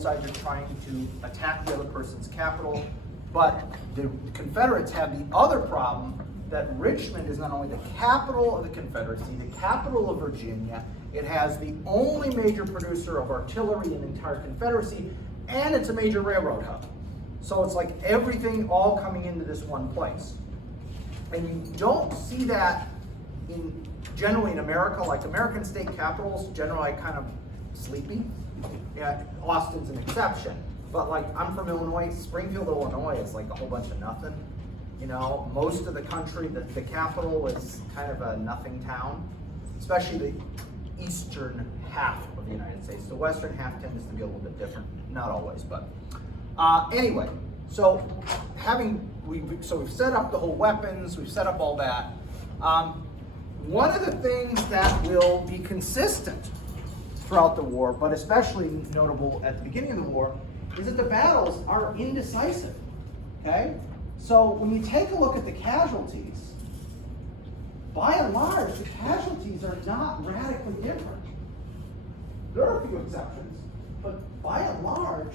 both sides are trying to attack the other person's capital. But the Confederates have the other problem that Richmond is not only the capital of the Confederacy, the capital of Virginia, it has the only major producer of artillery in the entire Confederacy, and it's a major railroad hub. So it's like everything all coming into this one place. And you don't see that generally in America. Like American state capitals, generally kind of sleepy. Yeah, Austin's an exception. But like, I'm from Illinois, Springfield, Illinois is like a whole bunch of nothing. You know, most of the country, the capital is kind of a nothing town, especially the eastern half of the United States. The western half tends to be a little bit different, not always, but anyway. So we've set up the whole weapons, we've set up all that. One of the things that will be consistent throughout the war, but especially notable at the beginning of the war, is that the battles are indecisive, okay? So when you take a look at the casualties, by and large, the casualties are not radically different. There are a few exceptions, but by and large,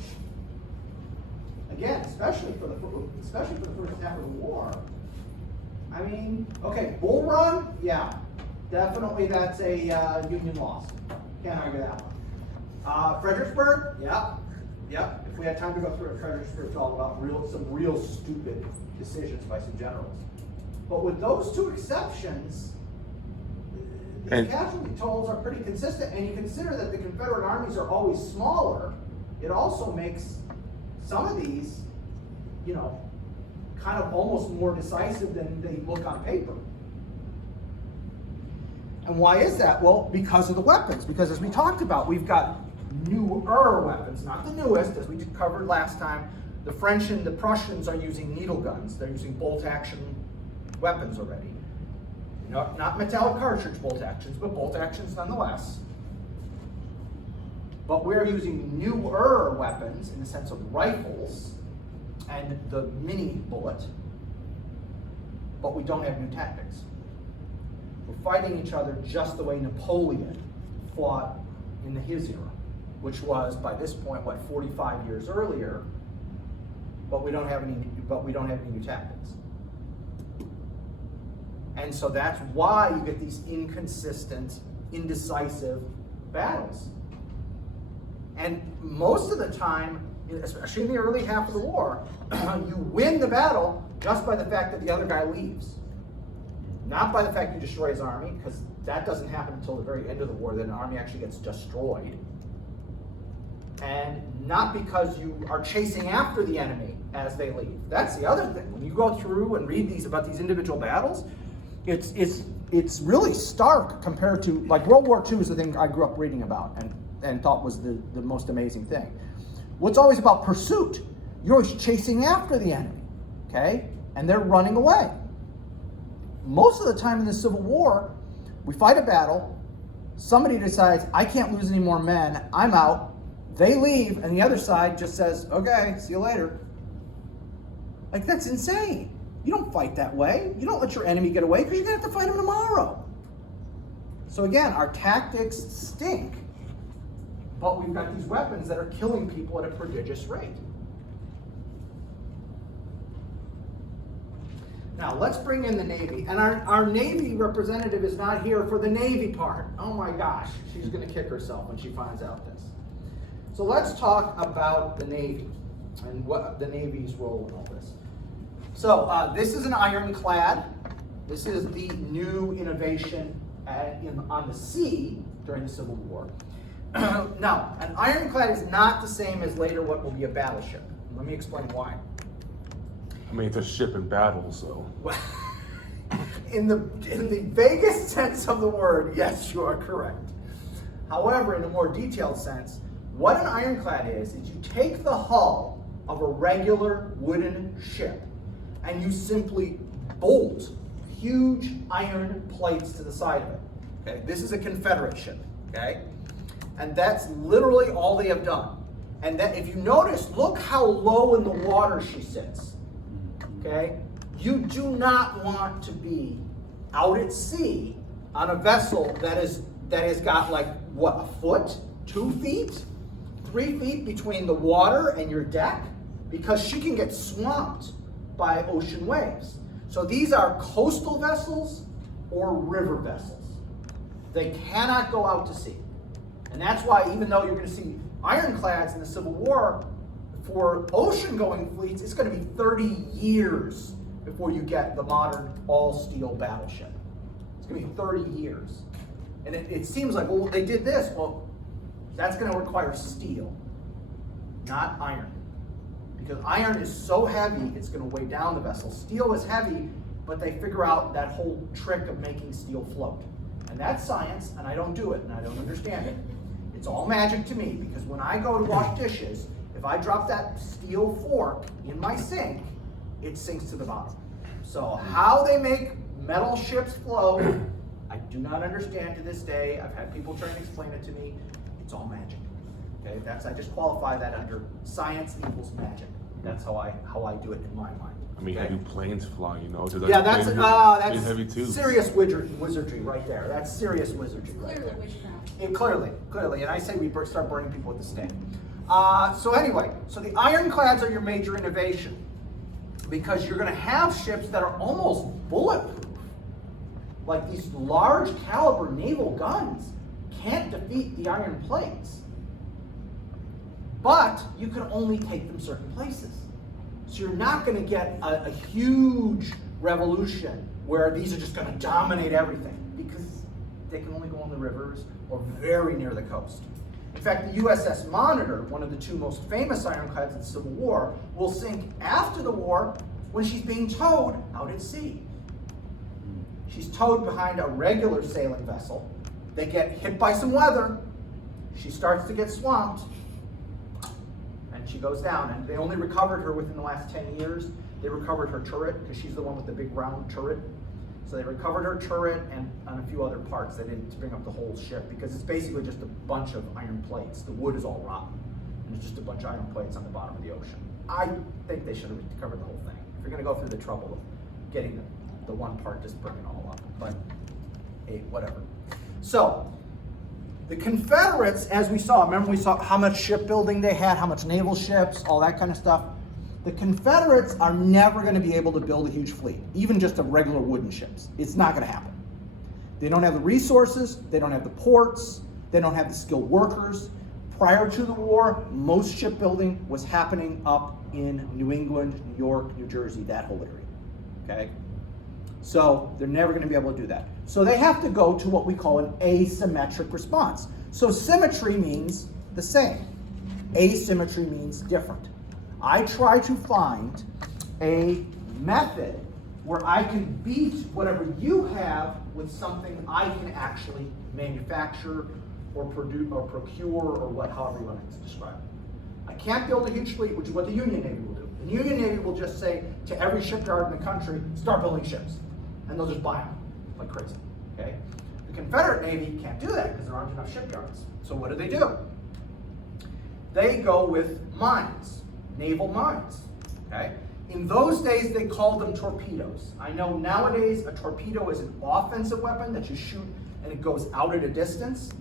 again, especially for the first half of the war, I mean, okay, Bull Run, yeah, definitely that's a Union loss. Can't argue that one. Fredericksburg, yeah. If we had time to go through it, Fredericksburg, it's all about some real stupid decisions by some generals. But with those two exceptions, the casualty totals are pretty consistent, and you consider that the Confederate armies are always smaller, it also makes some of these, you know, kind of almost more decisive than they look on paper. And why is that? Well, because of the weapons. Because as we talked about, we've got newer weapons, not the newest, as we covered last time. The French and the Prussians are using needle guns. They're using bolt-action weapons already. Not metallic cartridge bolt actions, but bolt actions nonetheless. But we're using newer weapons in the sense of rifles and the mini bullet, but we don't have new tactics. We're fighting each other just the way Napoleon fought in his era, which was by this point, 45 years earlier, but we don't have any new tactics. And so that's why you get these inconsistent, indecisive battles. And most of the time, especially in the early half of the war, you win the battle just by the fact that the other guy leaves. Not by the fact you destroy his army, because that doesn't happen until the very end of the war, then the army actually gets destroyed. And not because you are chasing after the enemy as they leave. That's the other thing. When you go through and read about these individual battles, it's really stark compared to, like, World War II is the thing I grew up reading about and thought was the most amazing thing. What's always about pursuit? You're always chasing after the enemy, okay? And they're running away. Most of the time in the Civil War, we fight a battle, somebody decides, I can't lose any more men, I'm out, they leave, and the other side just says, okay, see you later. Like, that's insane. You don't fight that way. You don't let your enemy get away because you're going to have to fight him tomorrow. So again, our tactics stink, but we've got these weapons that are killing people at a prodigious rate. Now, let's bring in the Navy. And our Navy representative is not here for the Navy part. Oh my gosh, she's going to kick herself when she finds out this. So let's talk about the Navy and what the Navy's role in all this. So this is an ironclad. This is the new innovation on the sea during the Civil War. Now, an ironclad is not the same as later what will be a battleship. Let me explain why. I mean, it's a ship in battle, so. In the vaguest sense of the word, yes, you are correct. However, in a more detailed sense, what an ironclad is you take the hull of a regular wooden ship and you simply bolt huge iron plates to the side of it. Okay, this is a Confederate ship, okay? And that's literally all they have done. And that, if you notice, look how low in the water she sits. Okay? You do not want to be out at sea on a vessel that has got like, what, a foot, 2 feet? 3 feet between the water and your deck because she can get swamped by ocean waves. So these are coastal vessels or river vessels. They cannot go out to sea. And that's why, even though you're going to see ironclads in the Civil War, for ocean-going fleets, it's going to be 30 years before you get the modern all-steel battleship. It's going to be 30 years. And it seems like, well, they did this. Well, that's going to require steel, not iron. Because iron is so heavy, it's going to weigh down the vessel. Steel is heavy, but they figure out that whole trick of making steel float. And that's science, and I don't do it, and I don't understand it. It's all magic to me, because when I go to wash dishes, if I drop that steel fork in my sink, it sinks to the bottom. So how they make metal ships float, I do not understand to this day. I've had people try and explain it to me. It's all magic. Okay, I just qualify that under science equals magic. That's how I do it in my mind. I mean, okay? heavy planes fly, you know? Yeah, that's heavy too. Serious wizardry right there. That's serious wizardry right there. Clearly, and I say we start burning people at the stake. So anyway, so the ironclads are your major innovation because you're going to have ships that are almost bulletproof. Like these large caliber naval guns can't defeat the iron plates. But you can only take them certain places. So you're not going to get a huge revolution where these are just going to dominate everything because they can only go on the rivers or very near the coast. In fact, the USS Monitor, one of the two most famous ironclads in the Civil War, will sink after the war when she's being towed out at sea. She's towed behind a regular sailing vessel. They get hit by some weather. She starts to get swamped. And she goes down. And they only recovered her within the last 10 years. They recovered her turret, because she's the one with the big round turret. So they recovered her turret and a few other parts. They didn't bring up the whole ship, because it's basically just a bunch of iron plates. The wood is all rotten. And it's just a bunch of iron plates on the bottom of the ocean. I think they should have recovered the whole thing. If you're going to go through the trouble of getting the one part, just bring it all up. But hey, whatever. So the Confederates, as we saw, remember we saw how much shipbuilding they had, how much naval ships, all that kind of stuff. The Confederates are never going to be able to build a huge fleet, even just of regular wooden ships. It's not going to happen. They don't have the resources, they don't have the ports, they don't have the skilled workers. Prior to the war, most shipbuilding was happening up in New England, New York, New Jersey, that whole area. Okay? So they're never going to be able to do that. So they have to go to what we call an asymmetric response. So symmetry means the same. Asymmetry means different. I try to find a method where I can beat whatever you have with something I can actually manufacture or produce or procure or however you want to describe it. I can't build a huge fleet, which is what the Union Navy will do. The Union Navy will just say to every shipyard in the country, start building ships. And they'll just buy them like crazy, okay? The Confederate Navy can't do that because there aren't enough shipyards. So what do? They go with mines, naval mines, okay? In those days, they called them torpedoes. I know nowadays a torpedo is an offensive weapon that you shoot and it goes out at a distance.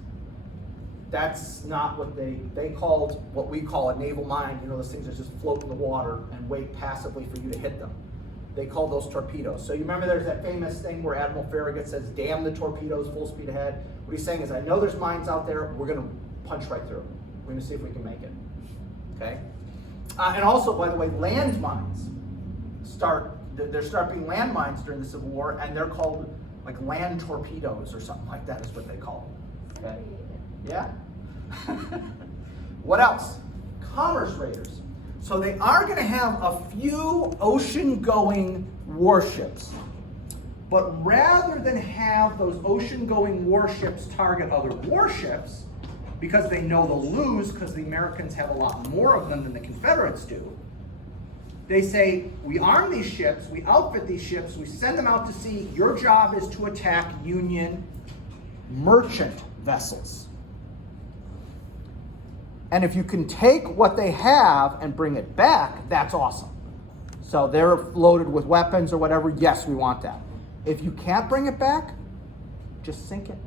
That's not what they called what we call a naval mine. You know, those things that just float in the water and wait passively for you to hit them. They call those torpedoes. So you remember there's that famous thing where Admiral Farragut says, damn the torpedoes, full speed ahead. What he's saying is, I know there's mines out there, we're gonna punch right through. We're gonna see if we can make it, okay? And also, by the way, land mines there start being land mines during the Civil War, and they're called like land torpedoes or something like that is what they call them, okay? Yeah? What else? Commerce raiders. So they are going to have a few ocean-going warships. But rather than have those ocean-going warships target other warships, because they know they'll lose because the Americans have a lot more of them than the Confederates do, they say, we arm these ships, we outfit these ships, we send them out to sea. Your job is to attack Union merchant vessels. And if you can take what they have and bring it back, that's awesome. So they're loaded with weapons or whatever, yes, we want that. If you can't bring it back, just sink it.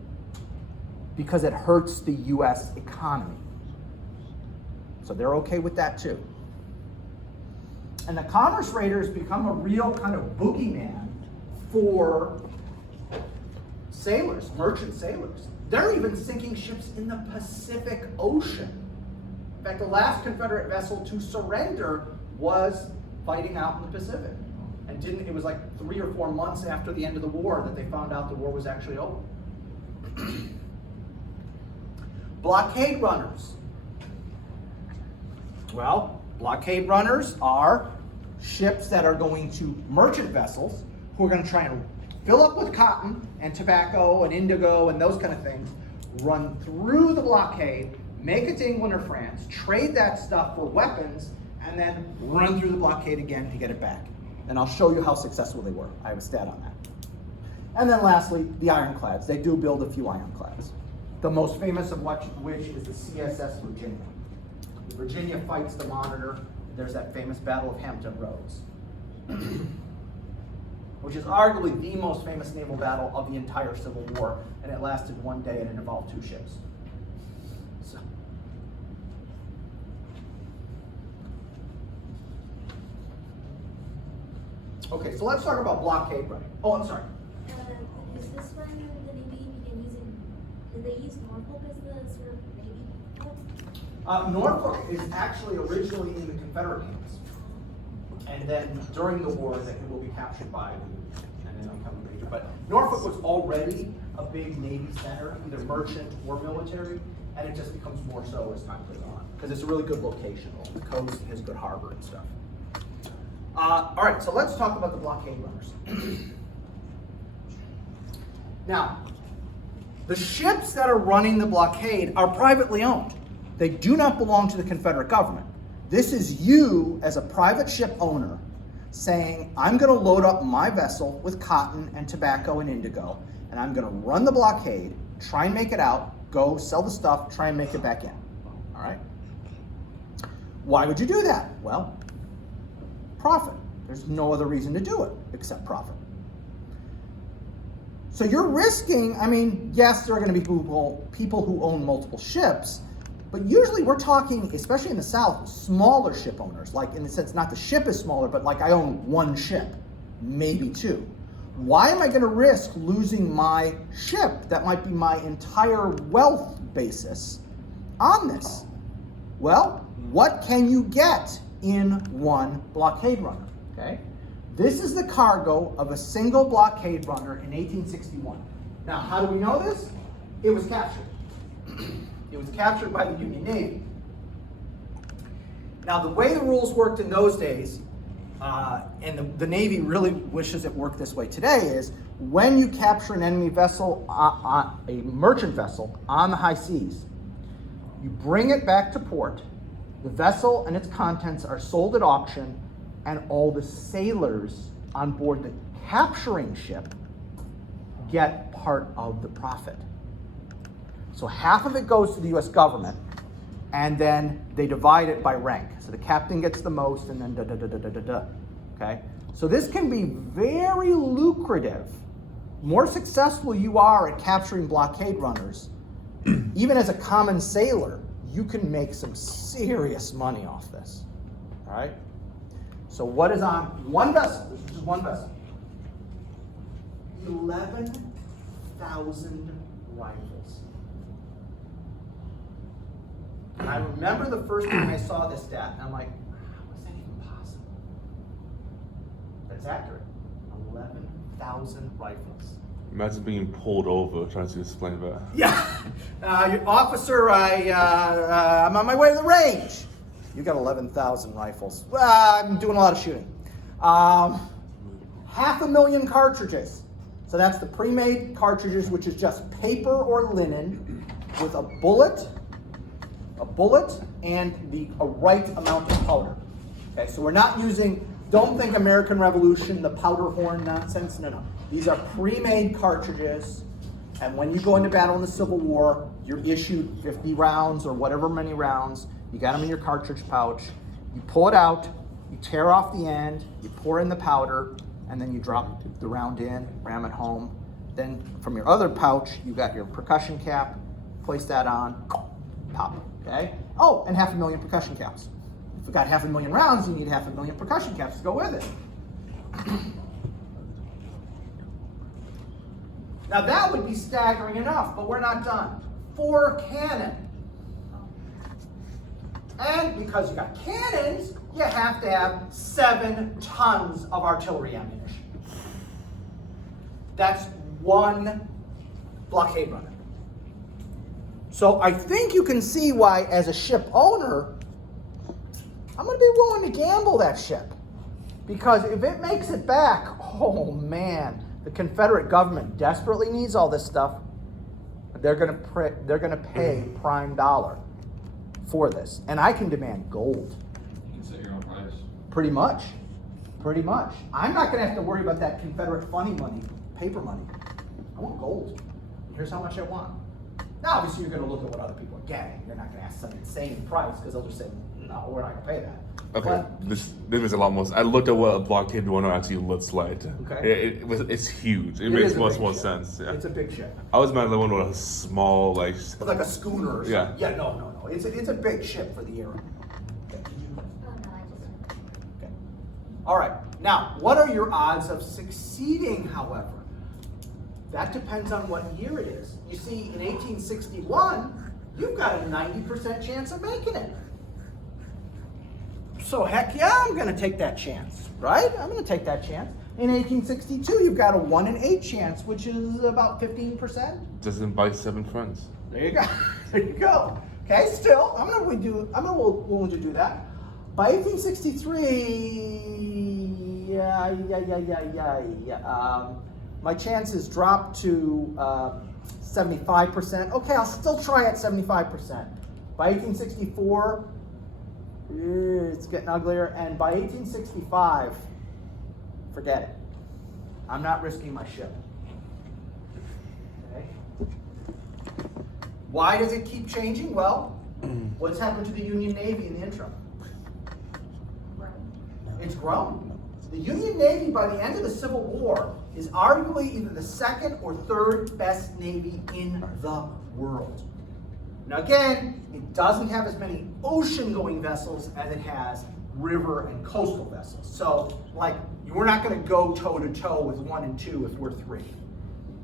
Because it hurts the U.S. economy. So they're okay with that too. And the commerce raiders become a real kind of boogeyman for sailors, merchant sailors. They're even sinking ships in the Pacific Ocean. In fact, the last Confederate vessel to surrender was fighting out in the Pacific. And it was like 3 or 4 months after the end of the war that they found out the war was actually over. Blockade runners. Well, blockade runners are ships that are going to merchant vessels who are going to try and fill up with cotton and tobacco and indigo and those kind of things, run through the blockade, make it to England or France, trade that stuff for weapons, and then run through the blockade again to get it back. And I'll show you how successful they were. I have a stat on that. And then lastly, the ironclads. They do build a few ironclads. The most famous of which is the CSS Virginia. The Virginia fights the Monitor. There's that famous Battle of Hampton Roads, which is arguably the most famous naval battle of the entire Civil War, and it lasted 1 day and it involved 2 ships. So. Okay, so let's talk about blockade running. Oh, I'm sorry. Is this when the Navy began using, did they use Norfolk as the sort of Navy port? Norfolk is actually originally in the Confederate hands. And then during the war, that it will be captured by the, and then become a major. But Norfolk was already a big Navy center, either merchant or military, and it just becomes more so as time goes on, because it's a really good location. The coast has good harbor and stuff. All right, so let's talk about the blockade runners. Now, the ships that are running the blockade are privately owned. They do not belong to the Confederate government. This is you as a private ship owner saying, I'm going to load up my vessel with cotton and tobacco and indigo, and I'm going to run the blockade, try and make it out, go sell the stuff, try and make it back in. All right? Why would you do that? Well, profit. There's no other reason to do it except profit. So you're risking, I mean, yes, there are going to be people who own multiple ships, but usually we're talking, especially in the South, smaller ship owners. Like in the sense, not the ship is smaller, but like I own 1 ship, maybe 2. Why am I going to risk losing my ship that might be my entire wealth basis on this? Well, what can you get in 1 blockade runner? Okay, this is the cargo of a single blockade runner in 1861. Now, how do we know this? It was captured. It was captured by the Union Navy. Now, the way the rules worked in those days, and the Navy really wishes it worked this way today, is when you capture an enemy vessel, a merchant vessel on the high seas, you bring it back to port, the vessel and its contents are sold at auction, and all the sailors on board the capturing ship get part of the profit. So half of it goes to the US government, and then they divide it by rank. So the captain gets the most, and then da-da-da-da-da-da. Okay? So this can be very lucrative. More successful you are at capturing blockade runners, even as a common sailor, you can make some serious money off this. All right? So what is on 1 vessel? This is just 1 vessel. 11,000 rifles. And I remember the first time I saw this stat, and I'm like, how is that even possible? That's accurate. 11,000 rifles. Imagine being pulled over trying to explain that. Yeah. Your officer, I'm on my way to the range. You got 11,000 rifles. Well, I'm doing a lot of shooting. 500,000 cartridges. So that's the pre-made cartridges, which is just paper or linen with a bullet, and a right amount of powder. Okay, so we're not using, don't think American Revolution, the powder horn nonsense. No. These are pre-made cartridges, and when you go into battle in the Civil War, you're issued 50 rounds or whatever many rounds. You got them in your cartridge pouch. You pull it out, you tear off the end, you pour in the powder, and then you drop the round in, ram it home. Then from your other pouch, you got your percussion cap, place that on, pop, okay? Oh, and 500,000 percussion caps. If we got 500,000 rounds, you need 500,000 percussion caps to go with it. Now that would be staggering enough, but we're not done. 4 cannon. And because you got cannons, you have to have 7 tons of artillery ammunition. That's 1 blockade runner. So I think you can see why, as a ship owner, I'm going to be willing to gamble that ship. Because if it makes it back, oh man, the Confederate government desperately needs all this stuff. They're going to pay prime dollar for this. And I can demand gold. You can set your own price. Pretty much. Pretty much. I'm not going to have to worry about that Confederate funny money, paper money. I want gold. Here's how much I want. Now, obviously, you're going to look at what other people are getting. You're not going to ask some insane price because they'll just say, no, we're not going to pay that. Okay, But, this makes a lot more sense. I looked at what a blockade runner actually looks like. Okay. It's huge. It it makes is a much big more ship. sense. Yeah. It's a big ship. I was imagining one with a small, like Like a schooner or something. Yeah. Yeah, no. It's a big ship for the era. Okay. Oh, no, I just. Okay. All right. Now, what are your odds of succeeding, however? That depends on what year it is. You see, in 1861, you've got a 90% chance of making it. So heck yeah, I'm going to take that chance, right? I'm going to take that chance. In 1862, you've got a 1 in 8 chance, which is about 15%. just invite 7 friends. There you go. There you go. Okay, still, I'm willing to do that. By 1863, my chances dropped to 75%. Okay, I'll still try at 75%. By 1864, it's getting uglier. And by 1865, forget it. I'm not risking my ship. Okay. Why does it keep changing? Well, what's happened to the Union Navy in the interim? It's grown. The Union Navy, by the end of the Civil War, is arguably either the 2nd or 3rd best Navy in the world. Now again, it doesn't have as many ocean-going vessels as it has river and coastal vessels. So, like, we're not going to go toe-to-toe with 1 and 2 if we're 3.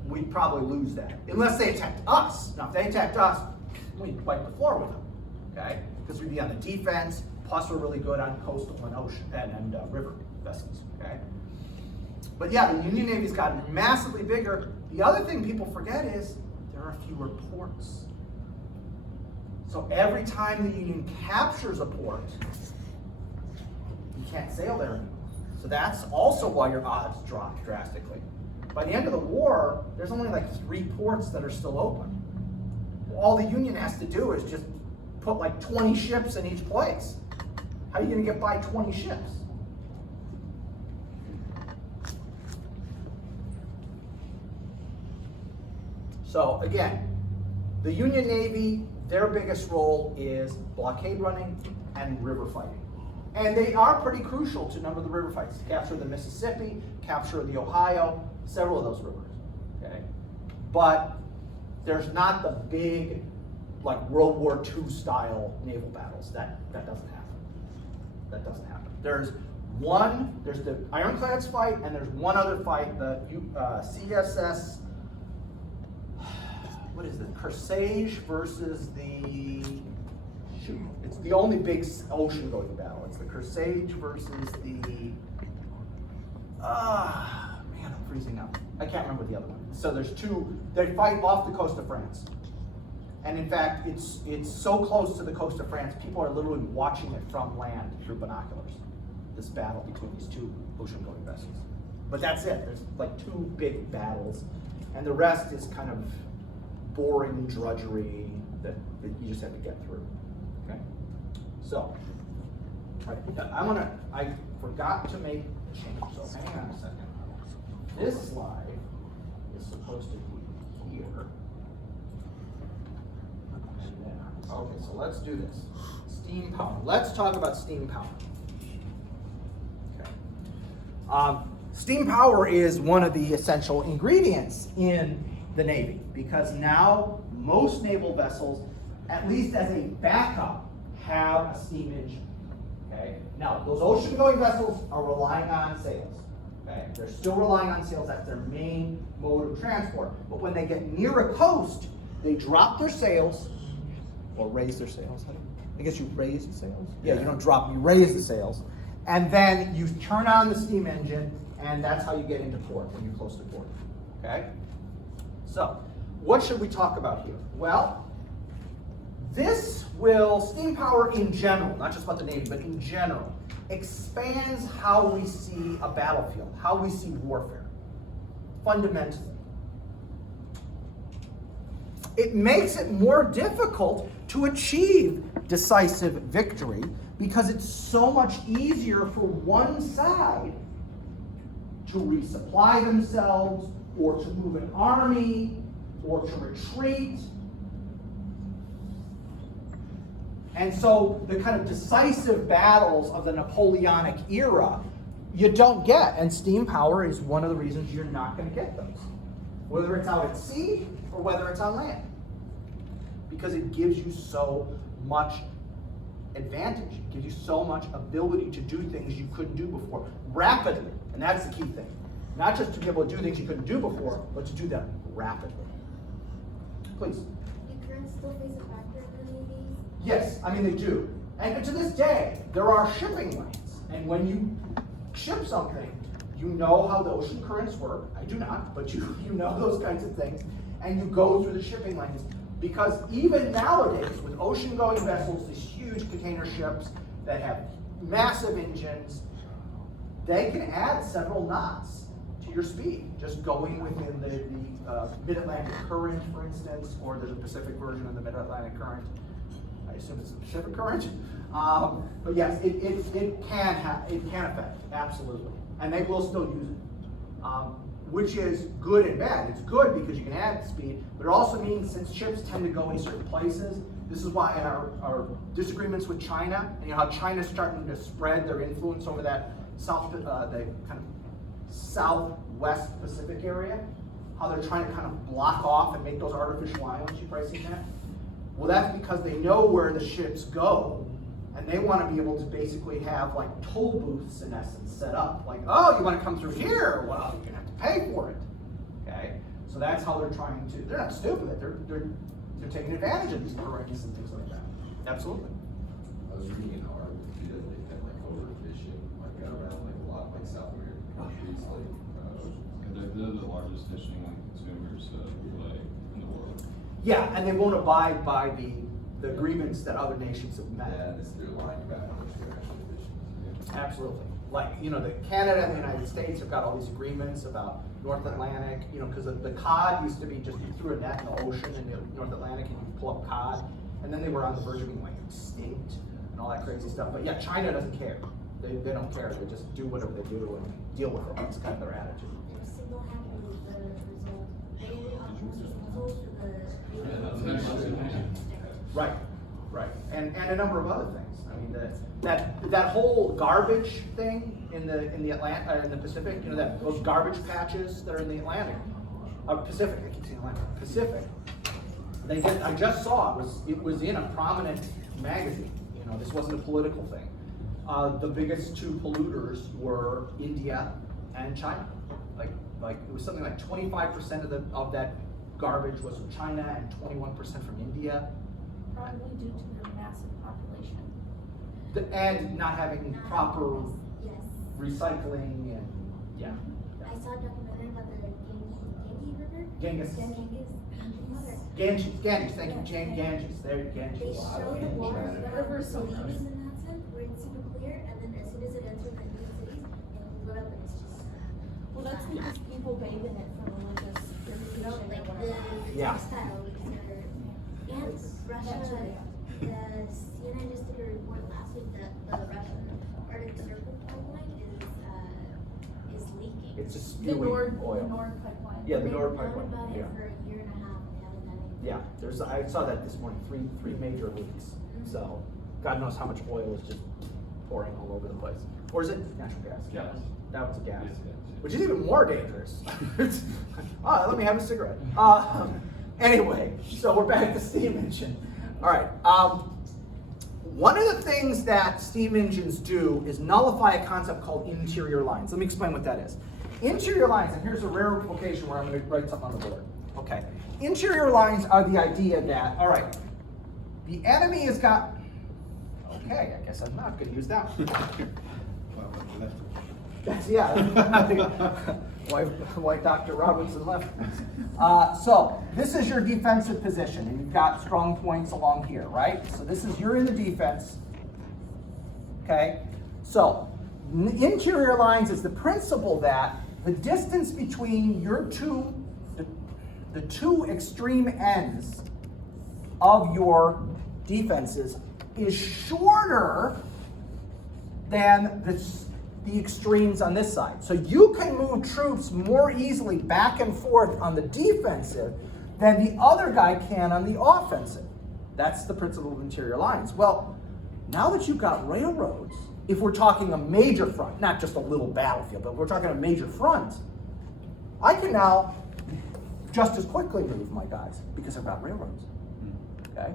We'd probably lose that, unless they attacked us. Now, if they attacked us, we'd wipe the floor with them, okay? Because we'd be on the defense, plus we're really good on coastal and ocean and river vessels, okay? But yeah, the Union Navy's gotten massively bigger. The other thing people forget is there are fewer ports. So every time the Union captures a port, you can't sail there anymore. So that's also why your odds drop drastically. By the end of the war, there's only like 3 ports that are still open. All the Union has to do is just put like 20 ships in each place. How are you going to get by 20 ships? So again, the Union Navy, their biggest role is blockade running and river fighting. And they are pretty crucial to a number of the river fights. Capture the Mississippi, capture the Ohio, several of those rivers, okay? But there's not the big, like World War II style naval battles. That doesn't happen. That doesn't happen. There's the Ironclads fight, and there's one other fight, the CSS, what is it, Kearsarge versus it's the only big ocean-going battle. It's the Kearsarge versus the, man, I'm freezing up. I can't remember the other one. So there's 2, they fight off the coast of France. And in fact, it's so close to the coast of France, people are literally watching it from land through binoculars, this battle between these 2 ocean-going vessels. But that's it. There's like 2 big battles, and the rest is kind of boring drudgery that you just have to get through. Okay? So, I forgot to make a change, so hang on a second. This slide is supposed to be here. And there. Okay, so let's do this. Steam power. Let's talk about steam power. Okay. Steam power is one of the essential ingredients in the Navy, because now most naval vessels, at least as a backup, have a steam engine. Okay? Now, those ocean-going vessels are relying on sails. Okay? They're still relying on sails. That's their main mode of transport. But when they get near a coast, they drop their sails, or raise their sails. I guess you raise the sails? Yeah, you don't drop them, you raise the sails. And then you turn on the steam engine, and that's how you get into port when you're close to port. Okay? So, what should we talk about here? Well, this will, steam power in general, not just about the Navy, but in general, expands how we see a battlefield, how we see warfare, fundamentally. It makes it more difficult to achieve decisive victory because it's so much easier for one side to resupply themselves or to move an army or to retreat. And so the kind of decisive battles of the Napoleonic era, you don't get, and steam power is one of the reasons you're not going to get those, whether it's out at sea or whether it's on land, because it gives you so much advantage. It gives you so much ability to do things you couldn't do before rapidly, and that's the key thing. Not just to be able to do things you couldn't do before, but to do them rapidly. Please. Do currents still face a factor in any of these? Yes, I mean they do. And to this day, there are shipping lanes. And when you ship something, you know how the ocean currents work. I do not, but you know those kinds of things. And you go through the shipping lanes. Because even nowadays, with ocean-going vessels, these huge container ships that have massive engines, they can add several knots to your speed, just going within the mid-Atlantic current, for instance, or there's a Pacific version of the mid-Atlantic current. I assume it's the Pacific current. But yes, it can affect, absolutely. And they will still use it, which is good and bad. It's good because you can add speed, but it also means since ships tend to go in certain places, this is why in our disagreements with China, and you know how China's starting to spread their influence over that the kind of southwest Pacific area, how they're trying to kind of block off and make those artificial islands, you've probably seen that. Well, that's because they know where the ships go, and they want to be able to basically have like toll booths in essence set up. Like, oh, you want to come through here? Well, you're gonna have to pay for it. Okay, so that's how they're trying to. They're not stupid. They're taking advantage of these currents and things like that. Absolutely. I was reading an article that they had like overfishing, like around like a lot like South American countries, like they're the largest fishing consumers like in the world. Yeah, and they won't abide by the agreements that other nations have met. yeah, and they're lying about how much they're actually fishing. Absolutely. Like, you know, the Canada and the United States have got all these agreements about North Atlantic, you know, because the cod used to be just you threw a net in the ocean in the North Atlantic and you pull up cod, and then they were on the verge of being like extinct and all that crazy stuff. But yeah, China doesn't care. They don't care. They just do whatever they do and deal with it. That's kind of their attitude. They're single-handedly the result. They are responsible for the Right, right, and a number of other things. I mean, that whole garbage thing in the in the Pacific, you know, those garbage patches that are in the Atlantic, Pacific. I keep saying Atlantic. Pacific. They did. I just saw it was in a prominent magazine. You know, this wasn't a political thing. The biggest two polluters were India and China. Like it was something like 25% of that garbage was from China and 21% from India. Probably due to their massive population. And not having proper Yes. recycling and, yeah. I saw a documentary about the Ganges River. Genghis. Ganges, thank you, Ganges, there, They Ganges. show the water The river's so leaving close. in that sense, where it's super clear, and then as soon as it enters the new cities, it will go up and it's just. Well, that's because people bathe in it for religious You know, purification like or whatever. the Yeah. textile, and Russia, the CNN just did a report last week that the Russian Arctic Circle pipeline is leaking. It's just The spewing Nord oil. pipeline. Yeah, the They've Nord known pipeline, about it yeah. for a year and a half and they haven't done anything. Yeah, I saw that this morning, three major leaks. So, God knows how much oil is just pouring all over the place. Or is it natural gas? Gas. That was a gas. Yes, yes. Which is even more dangerous. Let me have a cigarette. Anyway, so we're back to steam engine. All right. one of the things that steam engines do is nullify a concept called interior lines. Let me explain what that is. Interior lines, and here's a rare occasion where I'm going to write something on the board. Okay. Interior lines are the idea that, all right, the enemy has got, okay, I guess I'm not going to use that one. That's, yeah, why Dr. Robinson left. So this is your defensive position, and you've got strong points along here, right? So this is, you're in the defense, okay? So interior lines is the principle that the distance between your the two extreme ends of your defenses is shorter than the extremes on this side. So you can move troops more easily back and forth on the defensive than the other guy can on the offensive. That's the principle of interior lines. Well, now that you've got railroads, if we're talking a major front, not just a little battlefield, but we're talking a major front, I can now just as quickly move my guys because I've got railroads. Okay?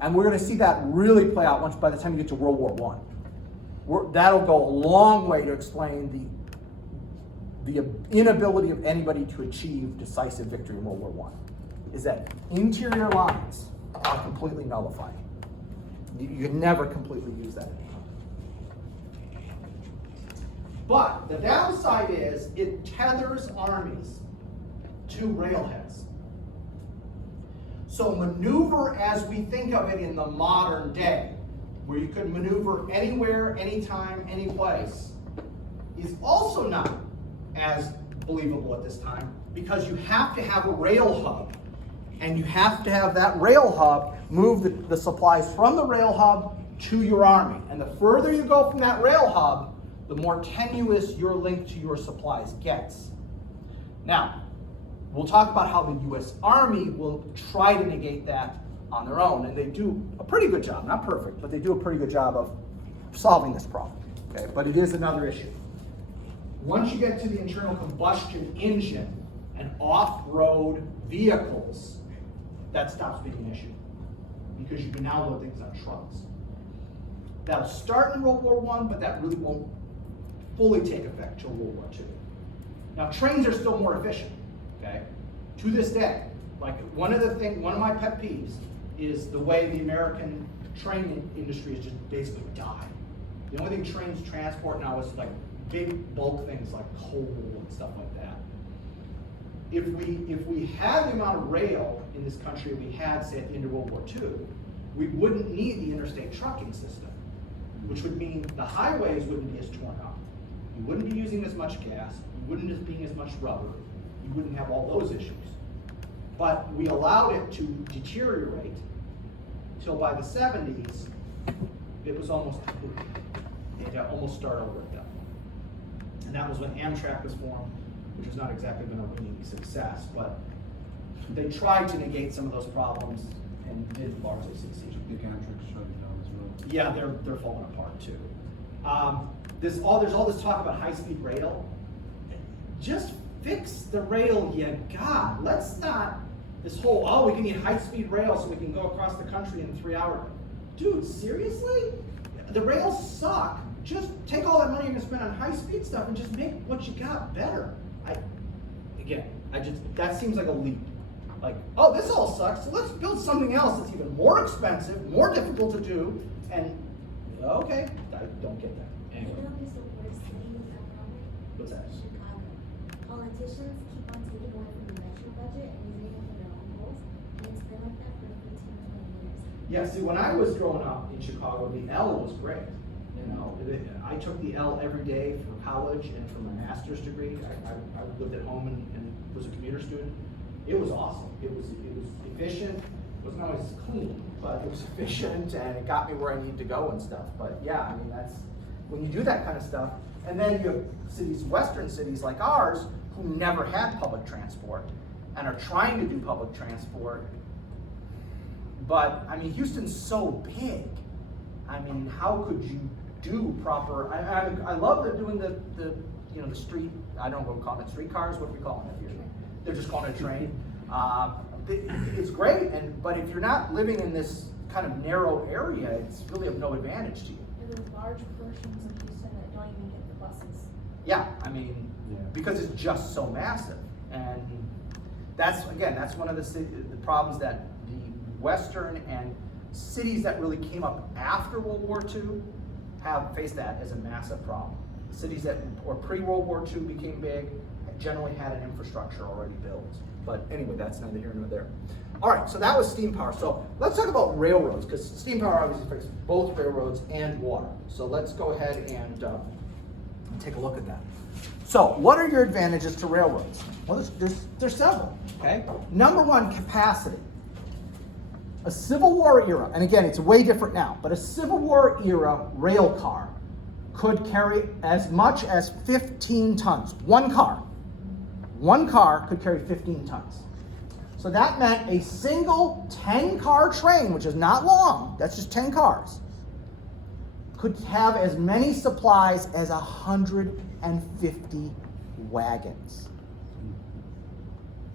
And we're going to see that really play out once by the time you get to World War I. That'll go a long way to explain the inability of anybody to achieve decisive victory in World War I, is that interior lines are completely nullified. You can never completely use that anymore. But the downside is it tethers armies to railheads. So maneuver as we think of it in the modern day, where you could maneuver anywhere, anytime, any place, is also not as believable at this time, because you have to have a rail hub, and you have to have that rail hub move the supplies from the rail hub to your army. And the further you go from that rail hub, the more tenuous your link to your supplies gets. Now, we'll talk about how the U.S. Army will try to negate that on their own, and they do a pretty good job, not perfect, but they do a pretty good job of solving this problem, okay? But it is another issue. Once you get to the internal combustion engine and off-road vehicles, that stops being an issue, because you can now load things on trucks. That'll start in World War I, but that really won't fully take effect till World War II. Now, trains are still more efficient, okay? To this day, like one of my pet peeves is the way the American train industry has just basically died. The only thing trains transport now is like big bulk things like coal and stuff like that. If we had the amount of rail in this country we had, say, at the end of World War II, we wouldn't need the interstate trucking system, which would mean the highways wouldn't be as torn up. You wouldn't be using as much gas. You wouldn't be being as much rubber. You wouldn't have all those issues. But we allowed it to deteriorate till by the 70s, it was almost complete. It had to almost start over at that point. And that was when Amtrak was formed, which has not exactly been a winning success, but they tried to negate some of those problems and did largely succeed. The Amtrak shut it down as well. Yeah, they're falling apart too. There's all this talk about high-speed rail. Just fix the rail you got. Let's not, this whole, oh, we can need high-speed rail so we can go across the country in 3 hours. Dude, seriously? The rails suck. Just take all that money you're gonna spend on high-speed stuff and just make what you got better. That seems like a leap. Like, oh, this all sucks, so let's build something else that's even more expensive, more difficult to do, and, okay, I don't get that. You Anyway, know who's the worst city in that problem? what's that? Chicago. Politicians keep on taking away from the metro budget and using it for their own goals, and it's been like that for 15 to 20 years. Yeah, see, when I was growing up in Chicago, the L was great. You know, I took the L every day for college and for my master's degree. I lived at home and was a commuter student. It was awesome. It was efficient. It wasn't always clean, but it was efficient, and it got me where I needed to go and stuff. But yeah, I mean, that's when you do that kind of stuff. And then you have cities, Western cities like ours, who never had public transport and are trying to do public transport. But I mean, Houston's so big. I mean, how could you do proper? I love they're doing the street. I don't know what we call it, streetcars. What are we calling it here? They're just calling it a train. It's great, but if you're not living in this kind of narrow area, it's really of no advantage to you. There's large portions of Houston that don't even get the buses. Yeah, I mean, because it's just so massive. And that's, again, that's one of the problems that the Western and cities that really came up after World War II have faced that as a massive problem. Cities that were pre-World War II became big, generally had an infrastructure already built. But anyway, that's neither here nor there. All right, so that was steam power. So let's talk about railroads, because steam power obviously affects both railroads and water. So let's go ahead and take a look at that. So what are your advantages to railroads? Well, there's several, okay? Number one, capacity. A Civil War era, and again, it's way different now, but a Civil War era rail car could carry as much as 15 tons. One car could carry 15 tons. So that meant a single 10-car train, which is not long, that's just 10 cars, could have as many supplies as 150 wagons.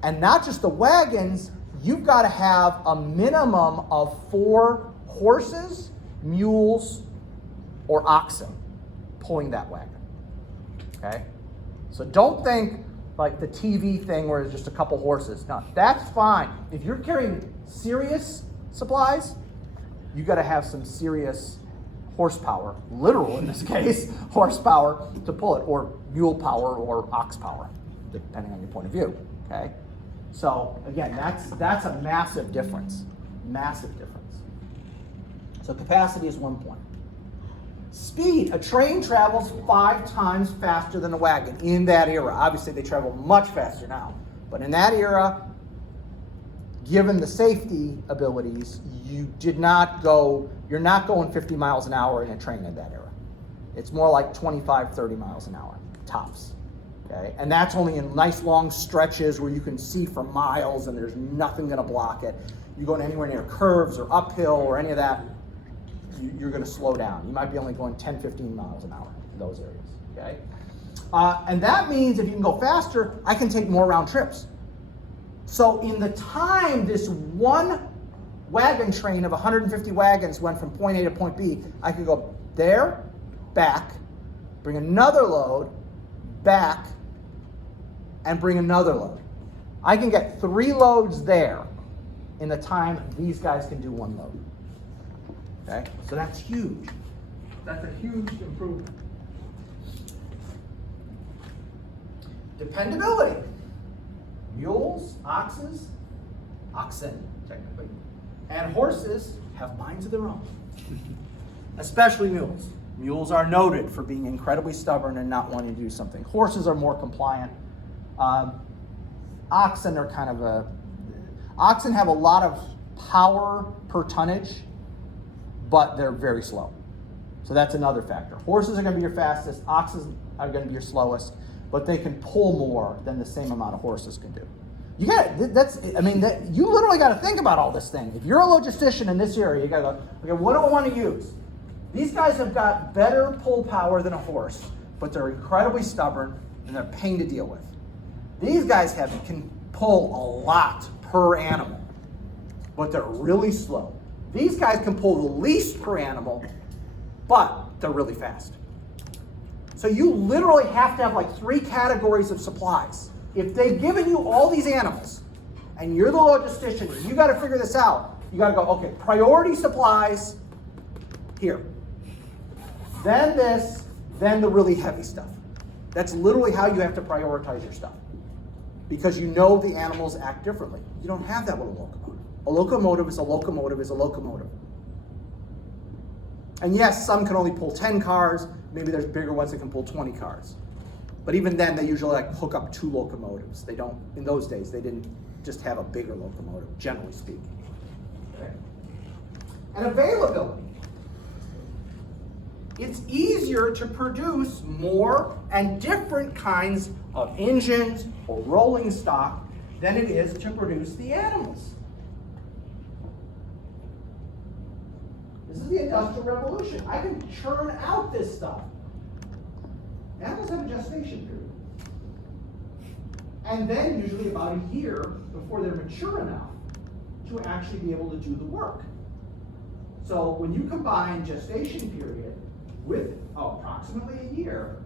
And not just the wagons, you've got to have a minimum of 4 horses, mules, or oxen pulling that wagon. Okay? So don't think like the TV thing where it's just a couple horses. No, that's fine. If you're carrying serious supplies, you got to have some serious horsepower, literal in this case, horsepower to pull it, or mule power or ox power, depending on your point of view. Okay? So again, that's a massive difference. Massive difference. So capacity is one point. Speed. A train travels 5 times faster than a wagon in that era. Obviously, they travel much faster now. But in that era, given the safety abilities, you're not going 50 miles an hour in a train in that era. It's more like 25, 30 miles an hour, tops. Okay? And that's only in nice long stretches where you can see for miles and there's nothing going to block it. You're going anywhere near curves or uphill or any of that, you're going to slow down. You might be only going 10, 15 miles an hour in those areas. Okay? And that means if you can go faster, I can take more round trips. So in the time this one wagon train of 150 wagons went from point A to point B, I could go there, back, bring another load, back, and bring another load. I can get 3 loads there in the time these guys can do 1 load. Okay, so that's huge. That's a huge improvement. Dependability. Mules, oxen, technically, and horses have minds of their own. Especially mules. Mules are noted for being incredibly stubborn and not wanting to do something. Horses are more compliant. Oxen are oxen have a lot of power per tonnage, but they're very slow. So that's another factor. Horses are going to be your fastest, oxen are going to be your slowest, but they can pull more than the same amount of horses can do. You literally got to think about all this thing. If you're a logistician in this area, you got to go, okay, what do I want to use? These guys have got better pull power than a horse, but they're incredibly stubborn and they're a pain to deal with. These guys can pull a lot per animal, but they're really slow. These guys can pull the least per animal, but they're really fast. So you literally have to have like 3 categories of supplies. If they've given you all these animals, and you're the logistician, you got to figure this out. You got to go, okay, priority supplies, here. Then this, then the really heavy stuff. That's literally how you have to prioritize your stuff. Because you know the animals act differently. You don't have that with a locomotive. A locomotive is a locomotive is a locomotive. And yes, some can only pull 10 cars. Maybe there's bigger ones that can pull 20 cars. But even then, they usually like hook up 2 locomotives. They don't, in those days, they didn't just have a bigger locomotive, generally speaking. Okay. And availability. It's easier to produce more and different kinds of engines or rolling stock than it is to produce the animals. This is the Industrial Revolution. I can churn out this stuff. Animals have a gestation period. And then usually about a year before they're mature enough to actually be able to do the work. So when you combine gestation period with approximately a year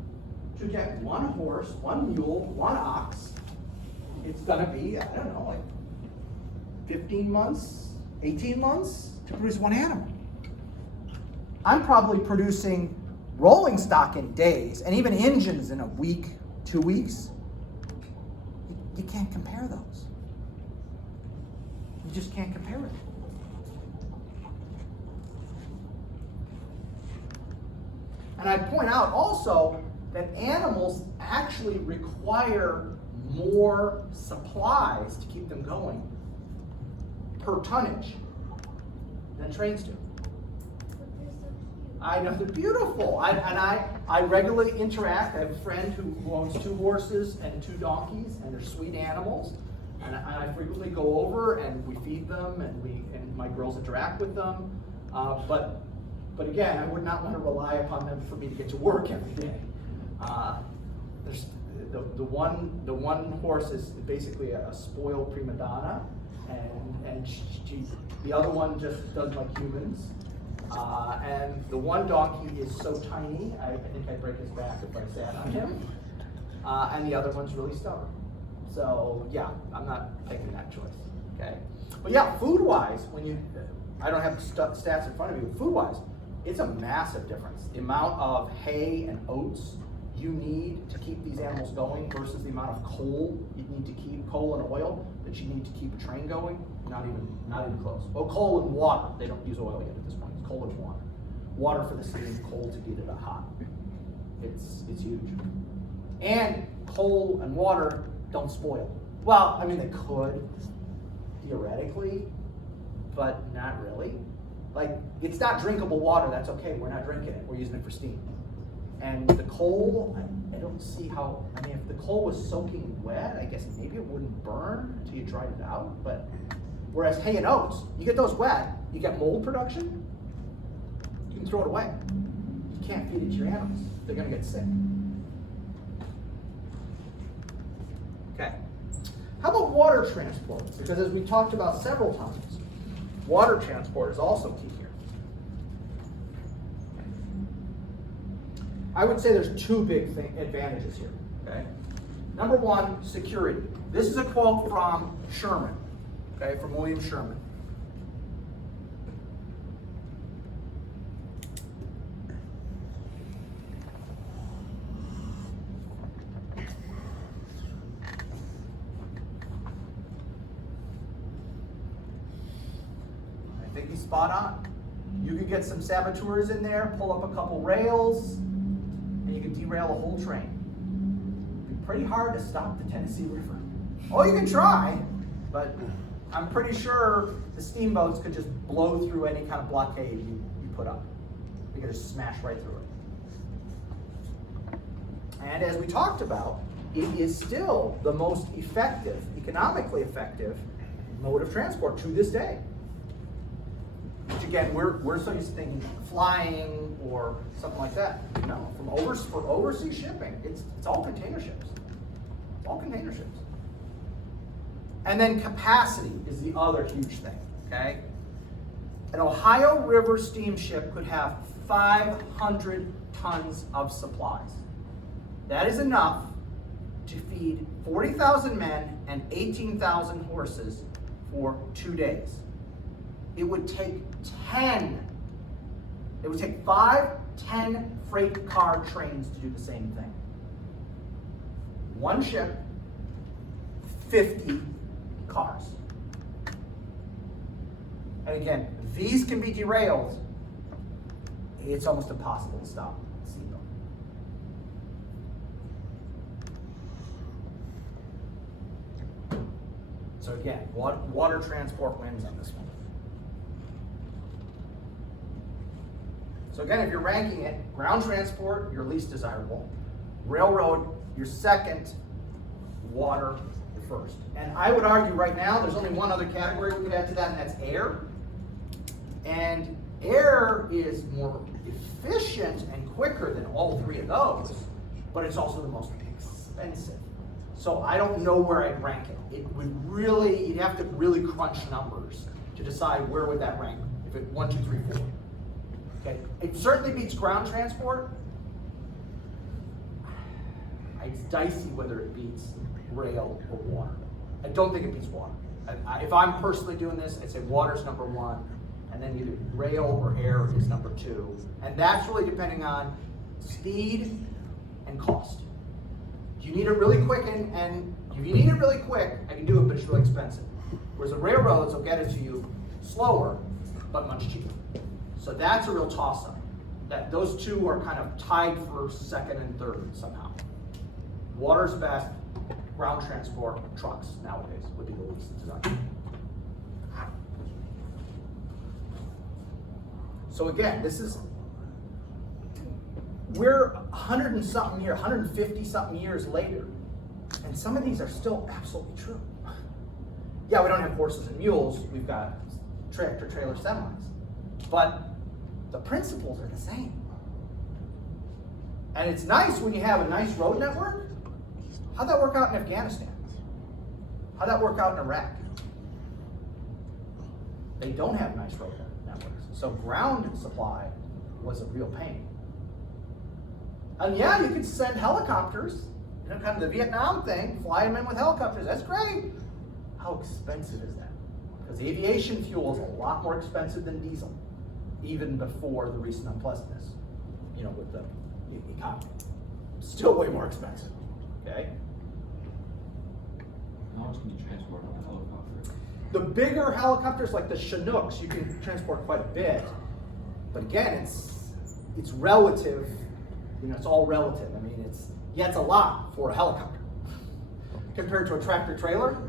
to get one horse, one mule, one ox, it's gonna be, I don't know, like 15 months, 18 months to produce one animal. I'm probably producing rolling stock in days, and even engines in a week, 2 weeks. You can't compare those. You just can't compare it. And I point out also that animals actually require more supplies to keep them going per tonnage than trains do. But they're so cute. I know, they're beautiful. I regularly interact. I have a friend who owns 2 horses and 2 donkeys, and they're sweet animals. And I frequently go over and we feed them, and my girls interact with them. But again, I would not want to rely upon them for me to get to work every day. There's the one horse is basically a spoiled prima donna, and the other one just doesn't like humans. And the one donkey is so tiny, I think I'd break his back if I sat on him. And the other one's really stubborn. So yeah, I'm not taking that choice. Okay, but yeah, food-wise, I don't have stats in front of me, but food-wise, it's a massive difference. The amount of hay and oats you need to keep these animals going versus the amount of coal you need to keep, coal and oil that you need to keep a train going, not even close. Oh, coal and water. They don't use oil yet at this point. It's coal and water. Water for the steam, coal to get it hot. It's huge. And coal and water don't spoil. Well, I mean, they could, theoretically, but not really. Like, it's not drinkable water, that's okay, we're not drinking it, we're using it for steam. And the coal, I don't see how, I mean, if the coal was soaking wet, I guess maybe it wouldn't burn until you dried it out, but whereas hay and oats, you get those wet, you get mold production, you can throw it away. You can't feed it to your animals, they're gonna get sick. Okay. How about water transport? Because as we talked about several times, water transport is also key here. I would say there's 2 big advantages here, okay? Number 1, security. This is a quote from Sherman, okay, from William Sherman. I think he's spot on. You could get some saboteurs in there, pull up a couple rails, and you can derail a whole train. It'd be pretty hard to stop the Tennessee River. Oh, you can try, but I'm pretty sure the steamboats could just blow through any kind of blockade you put up. They could just smash right through it. And as we talked about, it is still the most effective, economically effective mode of transport to this day. Which again, we're so used to thinking flying or something like that. No, for overseas shipping, it's all container ships. It's all container ships. And then capacity is the other huge thing, okay? An Ohio River steamship could have 500 tons of supplies. That is enough to feed 40,000 men and 18,000 horses for 2 days. It would take 5, 10 freight car trains to do the same thing. One ship, 50 cars. And again, these can be derailed. It's almost impossible to stop a steamboat. So again, water transport wins on this one. So again, if you're ranking it, ground transport, your least desirable. Railroad, your second. Water, your first. And I would argue right now, there's only one other category we could add to that, and that's air. And air is more efficient and quicker than all 3 of those, but it's also the most expensive. So I don't know where I'd rank it. It would really, you'd have to really crunch numbers to decide where would that rank If it 1, 2, 3, 4. Okay, it certainly beats ground transport. It's dicey whether it beats rail or water. I don't think it beats water. If I'm personally doing this, I'd say water's number 1, and then either rail or air is number 2. And that's really depending on speed and cost. Do you need it really quick? And if you need it really quick, I can do it, but it's really expensive. Whereas the railroads will get it to you slower, but much cheaper. So that's a real toss-up. That those two are kind of tied for second and third somehow. Water's best, ground transport, trucks nowadays would be the least desired. So again, we're 100 and something years, 150 something years later, and some of these are still absolutely true. Yeah, we don't have horses and mules, we've got tractor trailer semis, but the principles are the same. And it's nice when you have a nice road network. How'd that work out in Afghanistan? How'd that work out in Iraq? They don't have nice road networks. So ground supply was a real pain. And yeah, you could send helicopters, kind of the Vietnam thing, fly them in with helicopters, that's great. How expensive is that? Because aviation fuel is a lot more expensive than diesel, even before the recent unpleasantness, with the economy. Still way more expensive, okay? How much can you transport on a helicopter? The bigger helicopters, like the Chinooks, you can transport quite a bit. But again, it's relative. It's all relative. I mean, it's a lot for a helicopter compared to a tractor trailer.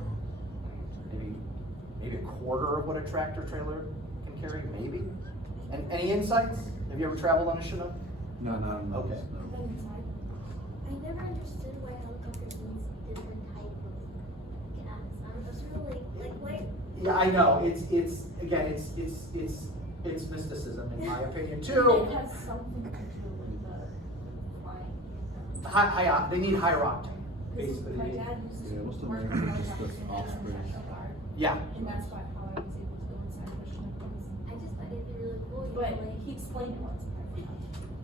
Maybe a quarter of what a tractor trailer can carry. Maybe. And any insights? Have you ever traveled on a Chinook? No. Okay. I never understood why helicopters use different type of gas. I was really like, why? Yeah, I know. It's mysticism in my opinion too. It has something to do with the flying. They need higher octane, basically. My dad used to most of work them on are just helicopters the in the offspring. National Guard, Yeah. and that's why how I was able to go inside the Chinook. I just thought it'd be really cool. But he explained it once.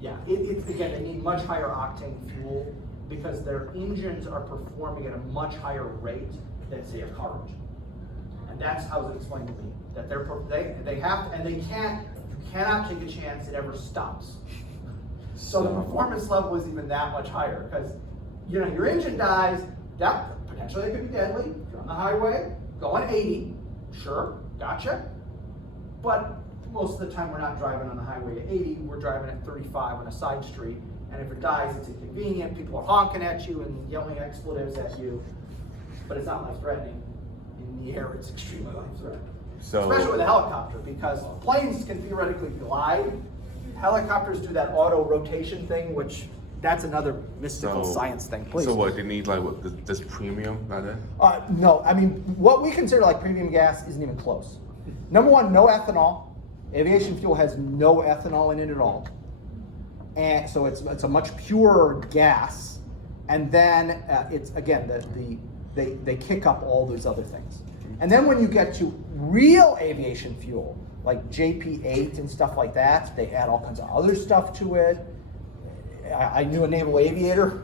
Yeah, it's again, they need much higher octane fuel because their engines are performing at a much higher rate than say a car engine. And that's how it's explained to me, that they have to, and you cannot take a chance it ever stops. So the performance level is even that much higher because, your engine dies, that potentially it could be deadly. If you're on the highway, going 80, sure, gotcha. But most of the time we're not driving on the highway at 80, we're driving at 35 on a side street. And if it dies, it's inconvenient. People are honking at you and yelling expletives at you, but it's not life-threatening. In the air, it's extremely life-threatening. Especially with a helicopter, because planes can theoretically glide. Helicopters do that auto rotation thing, which that's another mystical science thing. Please. So what, they need this premium, not that? No, I mean, what we consider like premium gas isn't even close. Number one, no ethanol. Aviation fuel has no ethanol in it at all. And so it's a much purer gas. And then it's, again, they kick up all those other things. And then when you get to real aviation fuel, like JP8 and stuff like that, they add all kinds of other stuff to it. I knew a naval aviator.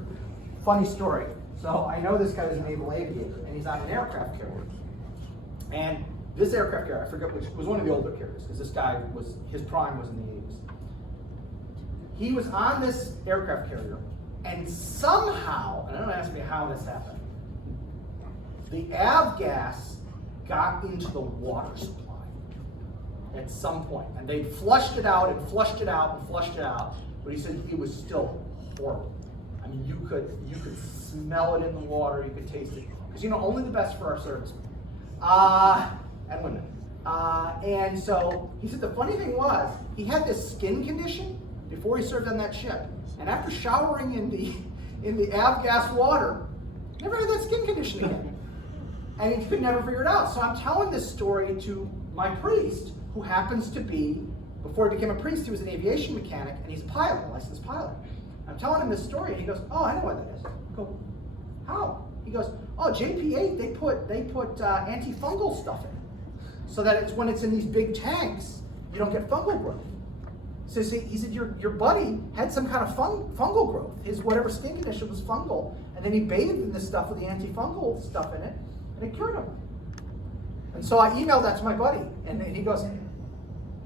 Funny story. So I know this guy was a naval aviator, and he's on an aircraft carrier. And this aircraft carrier, I forget which, was one of the older carriers, because this guy his prime was in the 80s. He was on this aircraft carrier, and somehow, and don't ask me how this happened, the avgas got into the water supply at some point, and they flushed it out and flushed it out and flushed it out, but he said it was still horrible. I mean, you could smell it in the water, you could taste it, because only the best for our servicemen and women. And so he said the funny thing was he had this skin condition before he served on that ship, and after showering in the avgas water, never had that skin condition again. And he could never figure it out. So I'm telling this story to my priest, who happens to be, before he became a priest, he was an aviation mechanic, and he's a pilot, a licensed pilot. I'm telling him this story, and he goes, "Oh, I know what that is." I go, "How?" He goes, "Oh, JP8, they put antifungal stuff in, so that it's when it's in these big tanks, you don't get fungal growth. So see, he said your buddy had some kind of fungal growth. His whatever skin condition was fungal, and then he bathed in this stuff with the antifungal stuff in it, and it cured him. And so I emailed that to my buddy, and he goes,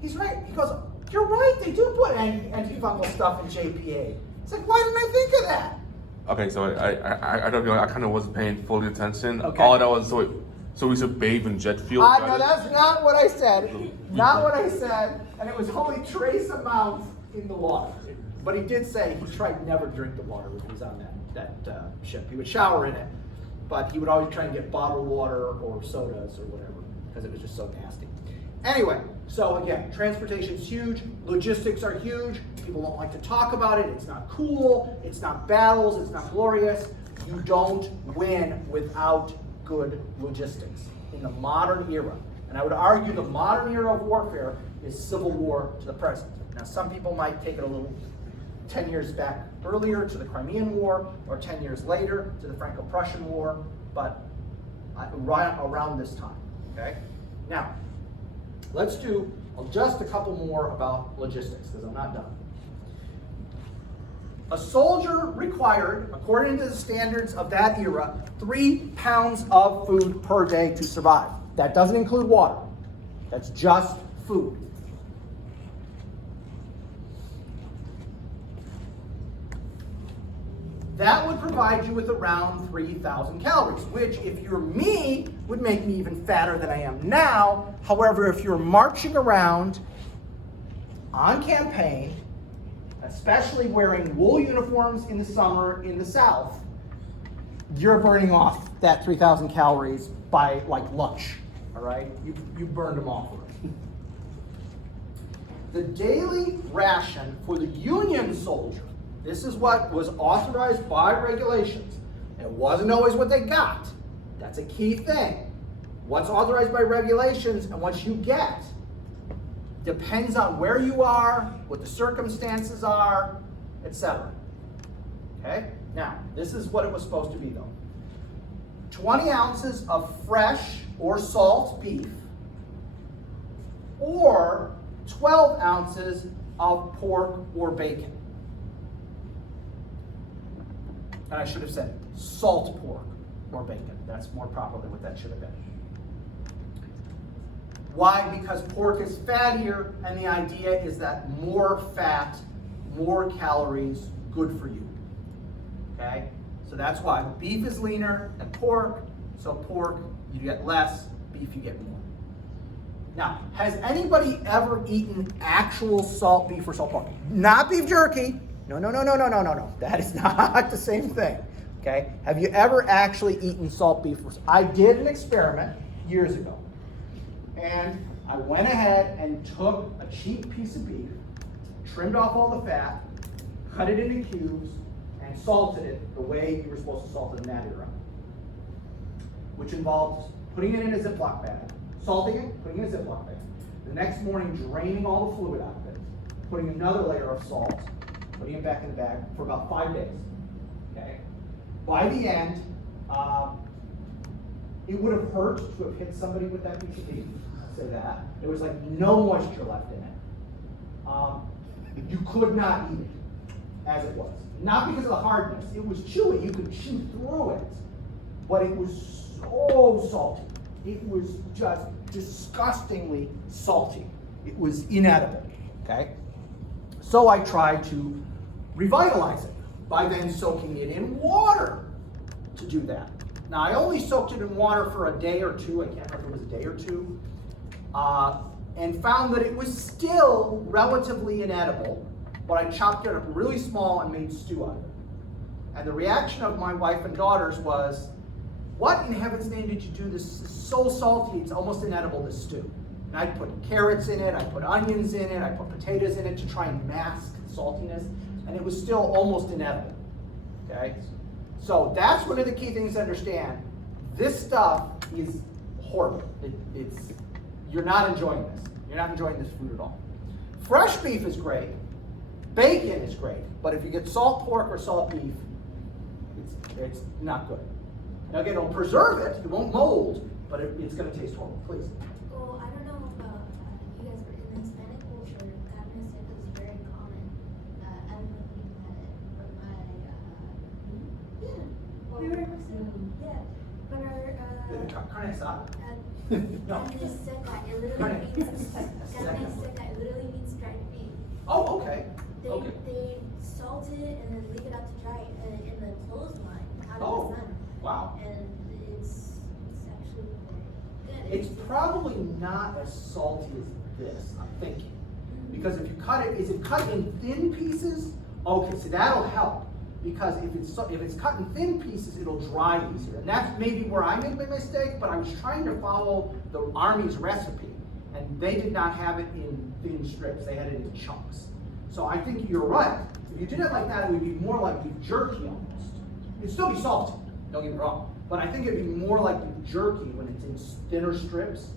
he's right. He goes, you're right, they do put antifungal stuff in JPA. It's like, why didn't I think of that? Okay, so I don't know. I kind of wasn't paying full attention. Okay. All I know was so we should bathe in jet fuel. No, that's not what I said. Not what I said. And it was only trace amounts in the water. But he did say he tried never drink the water when he was on that ship. He would shower in it, but he would always try and get bottled water or sodas or whatever because it was just so nasty. Anyway, so again, transportation's huge. Logistics are huge. People don't like to talk about it. It's not cool. It's not battles. It's not glorious. You don't win without good logistics in the modern era. And I would argue the modern era of warfare is civil war to the present. Now, some people might take it a little 10 years back earlier to the Crimean War, or 10 years later to the Franco-Prussian War, but right around this time, okay? Now, let's do just a couple more about logistics, because I'm not done. A soldier required, according to the standards of that era, 3 pounds of food per day to survive. That doesn't include water. That's just food. That would provide you with around 3,000 calories, which, if you're me, would make me even fatter than I am now. However, if you're marching around on campaign, especially wearing wool uniforms in the summer in the South, you're burning off that 3,000 calories by like lunch, all right? You burned them off already. The daily ration for the Union soldier, this is what was authorized by regulations. It wasn't always what they got. That's a key thing. What's authorized by regulations and what you get depends on where you are, what the circumstances are, etc. Okay? Now, this is what it was supposed to be though. 20 ounces of fresh or salt beef, or 12 ounces of pork or bacon. And I should have said salt pork or bacon. That's more properly what that should have been. Why? Because pork is fattier, and the idea is that more fat, more calories, good for you. Okay? So that's why beef is leaner than pork. So pork, you get less, beef, you get more. Now, has anybody ever eaten actual salt beef or salt pork? Not beef jerky. No. That is not the same thing. Okay? Have you ever actually eaten salt beef? I did an experiment years ago. And I went ahead and took a cheap piece of beef, trimmed off all the fat, cut it into cubes, and salted it the way you were supposed to salt it in that era. Which involved putting it in a Ziploc bag, salting it, putting it in a Ziploc bag. The next morning, draining all the fluid out of it, putting another layer of salt, putting it back in the bag for about 5 days. Okay? By the end, it would have hurt to have hit somebody with that piece of beef. I'll say that. There was like no moisture left in it. You could not eat it as it was. Not because of the hardness. It was chewy. You could chew through it. But it was so salty. It was just disgustingly salty. It was inedible. Okay? So I tried to revitalize it by then soaking it in water to do that. Now, I only soaked it in water for a day or two. I can't remember if it was a day or two. And found that it was still relatively inedible, but I chopped it up really small and made stew out of it. And the reaction of my wife and daughters was, what in heaven's name did you do? This is so salty, it's almost inedible, this stew. And I put carrots in it, I put onions in it, I put potatoes in it to try and mask the saltiness, and it was still almost inedible. Okay? So that's one of the key things to understand. This stuff is horrible. You're not enjoying this. You're not enjoying this food at all. Fresh beef is great. Bacon is great. But if you get salt pork or salt beef, it's not good. Now again, it'll preserve it. It won't mold, but it's going to taste horrible. Please. Well, I don't know if you guys were in the Hispanic We were, yeah, but our, Carne asada? No. carne seca, it literally means, carne seca, it literally means dried beef. Oh, okay. They, Okay. they salt it and then leave it out to dry in the clothesline, out Oh, of the sun. wow. And it's actually good. It's probably not as salty as this, I'm thinking. Because if you cut it, is it cut in thin pieces? Okay, so that'll help. Because if it's cut in thin pieces, it'll dry easier. And that's maybe where I made my mistake, but I was trying to follow the Army's recipe. And they did not have it in thin strips, they had it in chunks. So I think you're right. If you did it like that, it would be more like beef jerky almost. It'd still be salty, don't get me wrong. But I think it'd be more like beef jerky when it's in thinner strips,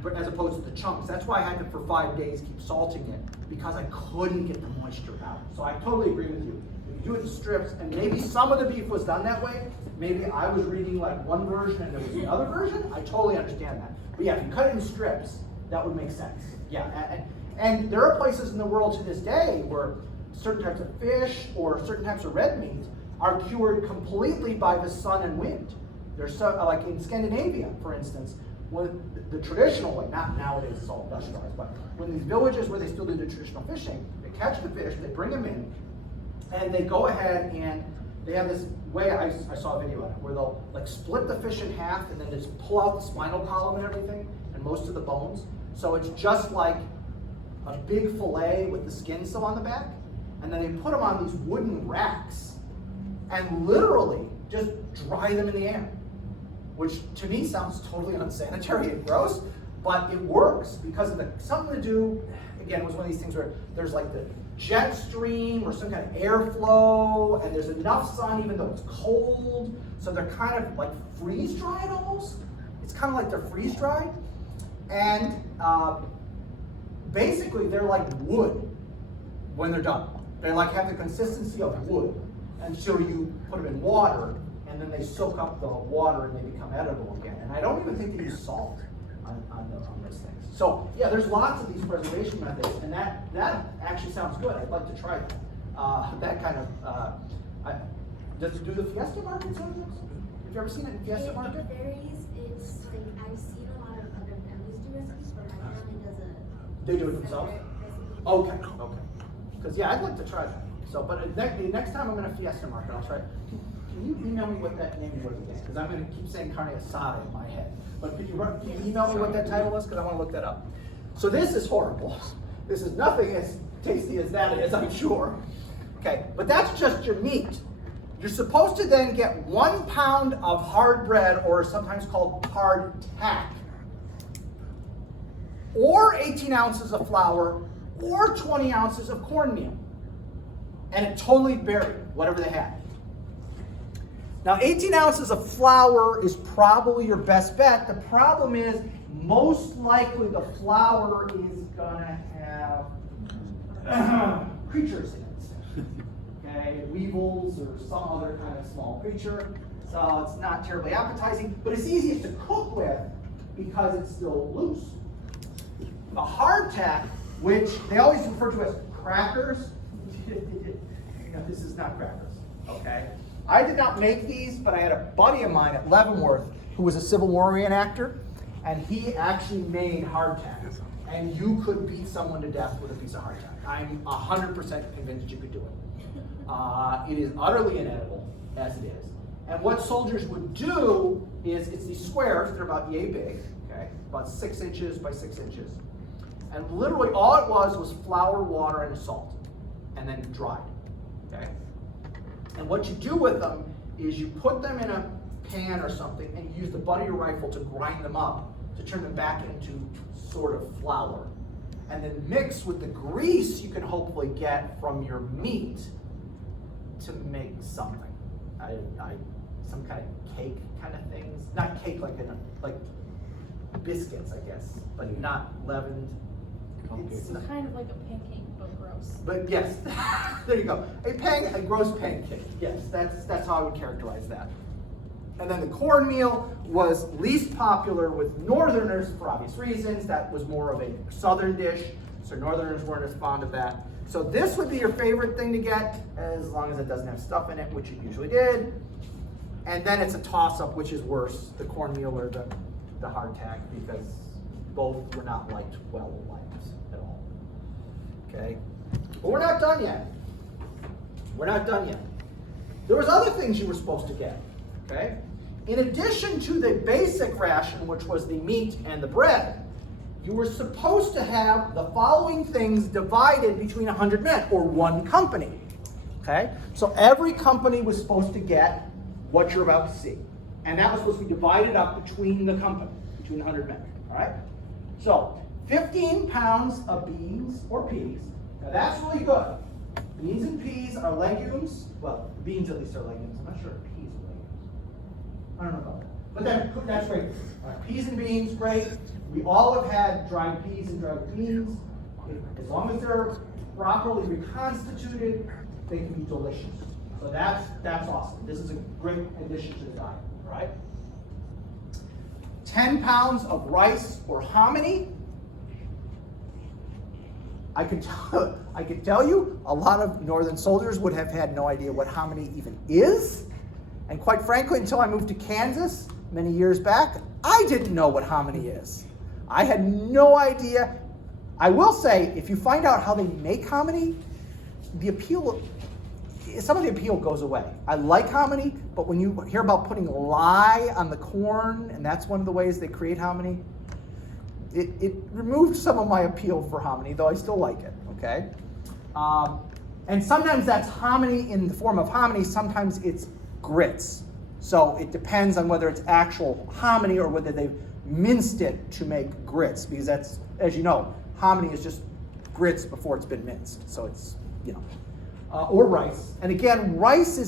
but as opposed to the chunks. That's why I had to, for 5 days, keep salting it, because I couldn't get the moisture out. So I totally agree with you. If you do it in strips, and maybe some of the beef was done that way, maybe I was reading like one version and there was another version, I totally understand that. But yeah, if you cut it in strips, that would make sense. Yeah, and there are places in the world to this day where certain types of fish or certain types of red meat are cured completely by the sun and wind. There's so, like in Scandinavia, for instance, when the traditional way, not nowadays it's all industrialized, but when these villages where they still do the traditional fishing, they catch the fish, they bring them in, and they go ahead and they have this way, I saw a video on it, where they'll like split the fish in half and then just pull out the spinal column and everything, and most of the bones. So it's just like a big fillet with the skin still on the back, and then they put them on these wooden racks and literally just dry them in the air, which to me sounds totally unsanitary and gross, but it works because of something to do, again, it was one of these things where there's like the jet stream or some kind of airflow, and there's enough sun even though it's cold, so they're kind of like freeze-dried almost. It's kind of like they're freeze-dried, and basically they're like wood when they're done. They like have the consistency of wood, and so you put them in water, and then they soak up the water and they become edible again. And I don't even think they use salt on those things. So yeah, there's lots of these preservation methods, and that actually sounds good. I'd like to try that. That kind of, does it do the Fiesta market sometimes? Have you ever seen it in Fiesta market? It varies. It's like I've seen a lot of other families do recipes, but my family does a. They do it themselves? separate recipe. Okay. Because yeah, I'd like to try that. So, but next time I'm going to Fiesta market, I'll try. Can you email me what that name was again? Because I'm going to keep saying carne asada in my head. But can you email me what that title was? Because I want to look that up. So this is horrible. This is nothing as tasty as that is, I'm sure. Okay, but that's just your meat. You're supposed to then get 1 pound of hard bread, or sometimes called hard tack, or 18 ounces of flour, or 20 ounces of cornmeal. And it totally varied, whatever they had. Now, 18 ounces of flour is probably your best bet. The problem is, most likely the flour is gonna have creatures in it. Okay, weevils or some other kind of small creature. So it's not terribly appetizing, but it's easiest to cook with because it's still loose. The hardtack, which they always refer to as crackers, this is not crackers, okay? I did not make these, but I had a buddy of mine at Leavenworth who was a Civil War reenactor, and he actually made hardtack. And you could beat someone to death with a piece of hardtack. I'm 100% convinced you could do it. It is utterly inedible, as it is. And what soldiers would do is, it's these squares, they're about yay big, okay? About 6 inches by 6 inches. And literally all it was flour, water, and salt, and then dried, okay? And what you do with them is you put them in a pan or something, and you use the butt of your rifle to grind them up, to turn them back into sort of flour. And then mix with the grease you can hopefully get from your meat to make something. Some kind of cake kind of things. Not cake like biscuits, I guess, but not leavened. It's kind of like a pancake, but gross. But yes, there you go. A gross pancake. Yes, that's how I would characterize that. And then the cornmeal was least popular with Northerners for obvious reasons. That was more of a Southern dish, so Northerners weren't as fond of that. So this would be your favorite thing to get, as long as it doesn't have stuff in it, which it usually did. And then it's a toss-up, which is worse, the cornmeal or the hardtack, because both were not liked at all. Okay? But we're not done yet. We're not done yet. There was other things you were supposed to get. Okay? In addition to the basic ration, which was the meat and the bread, you were supposed to have the following things divided between 100 men, or one company. Okay? So every company was supposed to get what you're about to see. And that was supposed to be divided up between the company, between 100 men. All right? So 15 pounds of beans or peas. Now that's really good. Beans and peas are legumes. Well, beans at least are legumes. I'm not sure if peas are legumes. I don't know about that. But that's great. All right, peas and beans, great. We all have had dried peas and dried beans. As long as they're properly reconstituted, they can be delicious. So that's awesome. This is a great addition to the diet, all right? 10 pounds of rice or hominy. I could tell you a lot of northern soldiers would have had no idea what hominy even is. And quite frankly, until I moved to Kansas many years back, I didn't know what hominy is. I had no idea. I will say, if you find out how they make hominy, some of the appeal goes away. I like hominy, but when you hear about putting lye on the corn, and that's one of the ways they create hominy, it removed some of my appeal for hominy, though I still like it, okay? And sometimes that's hominy in the form of hominy, sometimes it's grits. So it depends on whether it's actual hominy or whether they've minced it to make grits, because that's, as you know, hominy is just grits before it's been minced. So it's, or rice. And again, rice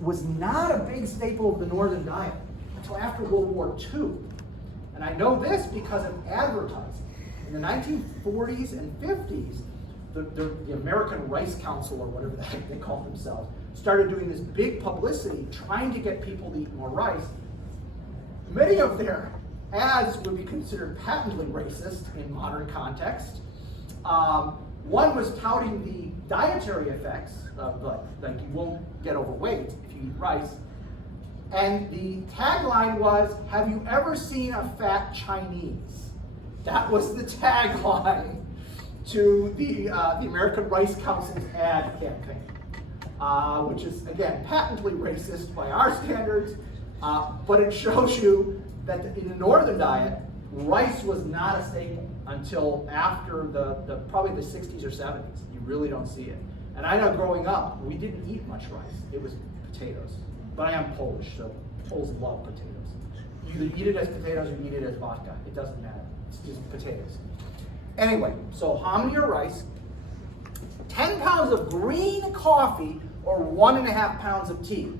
was not a big staple of the northern diet until after World War II. And I know this because of advertising. In the 1940s and 50s, the American Rice Council, or whatever the heck they call themselves, started doing this big publicity trying to get people to eat more rice. Many of their ads would be considered patently racist in modern context. One was touting the dietary effects of, like you won't get overweight if you eat rice. And the tagline was, "Have you ever seen a fat Chinese?" That was the tagline to the American Rice Council's ad campaign, which is, again, patently racist by our standards, but it shows you that in the northern diet, rice was not a staple until after probably the 60s or 70s. You really don't see it. And I know growing up, we didn't eat much rice. It was potatoes. But I am Polish, so Poles love potatoes. You either eat it as potatoes or you eat it as vodka. It doesn't matter. It's just potatoes. Anyway, so hominy or rice, 10 pounds of green coffee, or 1.5 pounds of tea.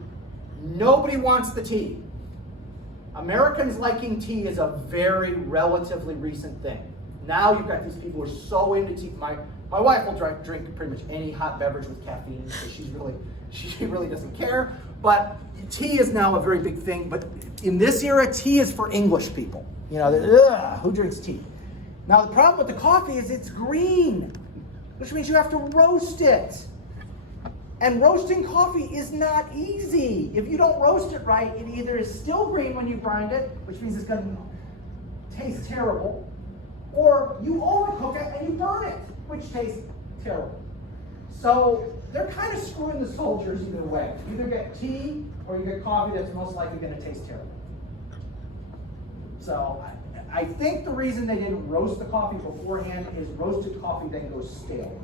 Nobody wants the tea. Americans liking tea is a very relatively recent thing. Now you've got these people who are so into tea. My wife will drink pretty much any hot beverage with caffeine, so she really doesn't care. But tea is now a very big thing. But in this era, tea is for English people. Who drinks tea? Now the problem with the coffee is it's green, which means you have to roast it. And roasting coffee is not easy. If you don't roast it right, it either is still green when you grind it, which means it's going to taste terrible, or you overcook it and you burn it, which tastes terrible. So they're kind of screwing the soldiers either way. You either get tea or you get coffee that's most likely going to taste terrible. So I think the reason they didn't roast the coffee beforehand is roasted coffee then goes stale.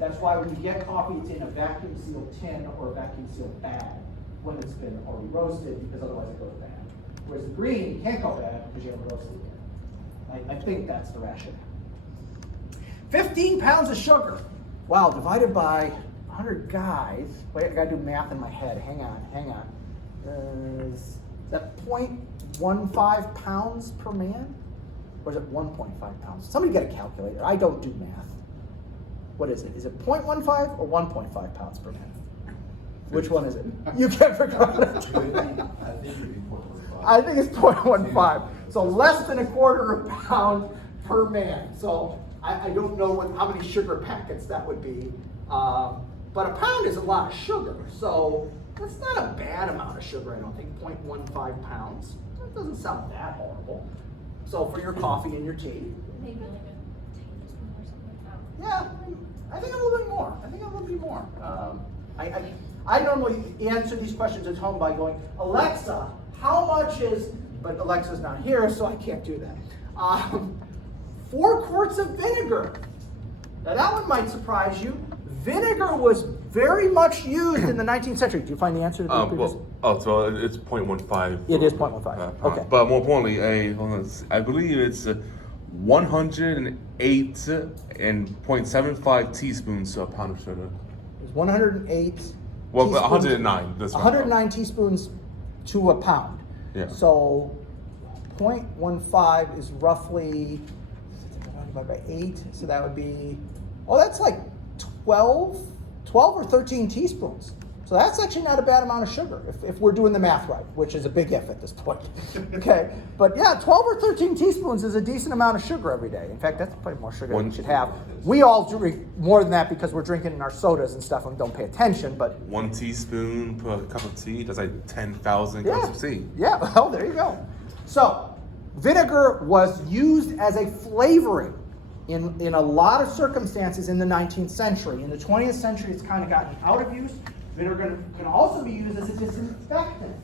That's why when you get coffee, it's in a vacuum sealed tin or a vacuum sealed bag when it's been already roasted, because otherwise it goes bad. Whereas the green can't go bad because you haven't roasted it yet. I think that's the rationale. 15 pounds of sugar. Wow, divided by 100 guys. Wait, I gotta do math in my head. Hang on. Is that 0.15 pounds per man? Or is it 1.5 pounds? Somebody get a calculator. I don't do math. What is it? Is it 0.15 or 1.5 pounds per man? Which one is it? You can't figure out it. I think it's 0.15. So less than 1/4 pound per man. So I don't know how many sugar packets that would be. But a pound is a lot of sugar. So That's not a bad amount of sugar, I don't think, 0.15 pounds. That doesn't sound that horrible. So for your coffee and your tea, Maybe like a tablespoon or something like that. yeah, I think a little bit more. I think a little bit more. I normally answer these questions at home by going, Alexa, how much is, but Alexa's not here, so I can't do that. 4 quarts of vinegar. Now that one might surprise you. Vinegar was very much used in the 19th century. Do you find the answer to the previous? So it's 0.15. It is 0.15. Okay. But more importantly, I believe it's 108 and 0.75 teaspoons to a pound of sugar. It's 108. Well, teaspoons- 109. That's right. 109 teaspoons to a pound. Yeah. So 0.15 is roughly divided by 8. So that would be, that's like 12 or 13 teaspoons. So that's actually not a bad amount of sugar if we're doing the math right, which is a big if at this point. Okay, but yeah, 12 or 13 teaspoons is a decent amount of sugar every day. In fact, that's probably more sugar than we should have. We all drink more than that because we're drinking in our sodas and stuff and don't pay attention, but 1 teaspoon per cup of tea, that's like 10,000 cups of tea. yeah, well, there you go. So vinegar was used as a flavoring in a lot of circumstances in the 19th century. In the 20th century, it's kind of gotten out of use. Vinegar can also be used as a disinfectant.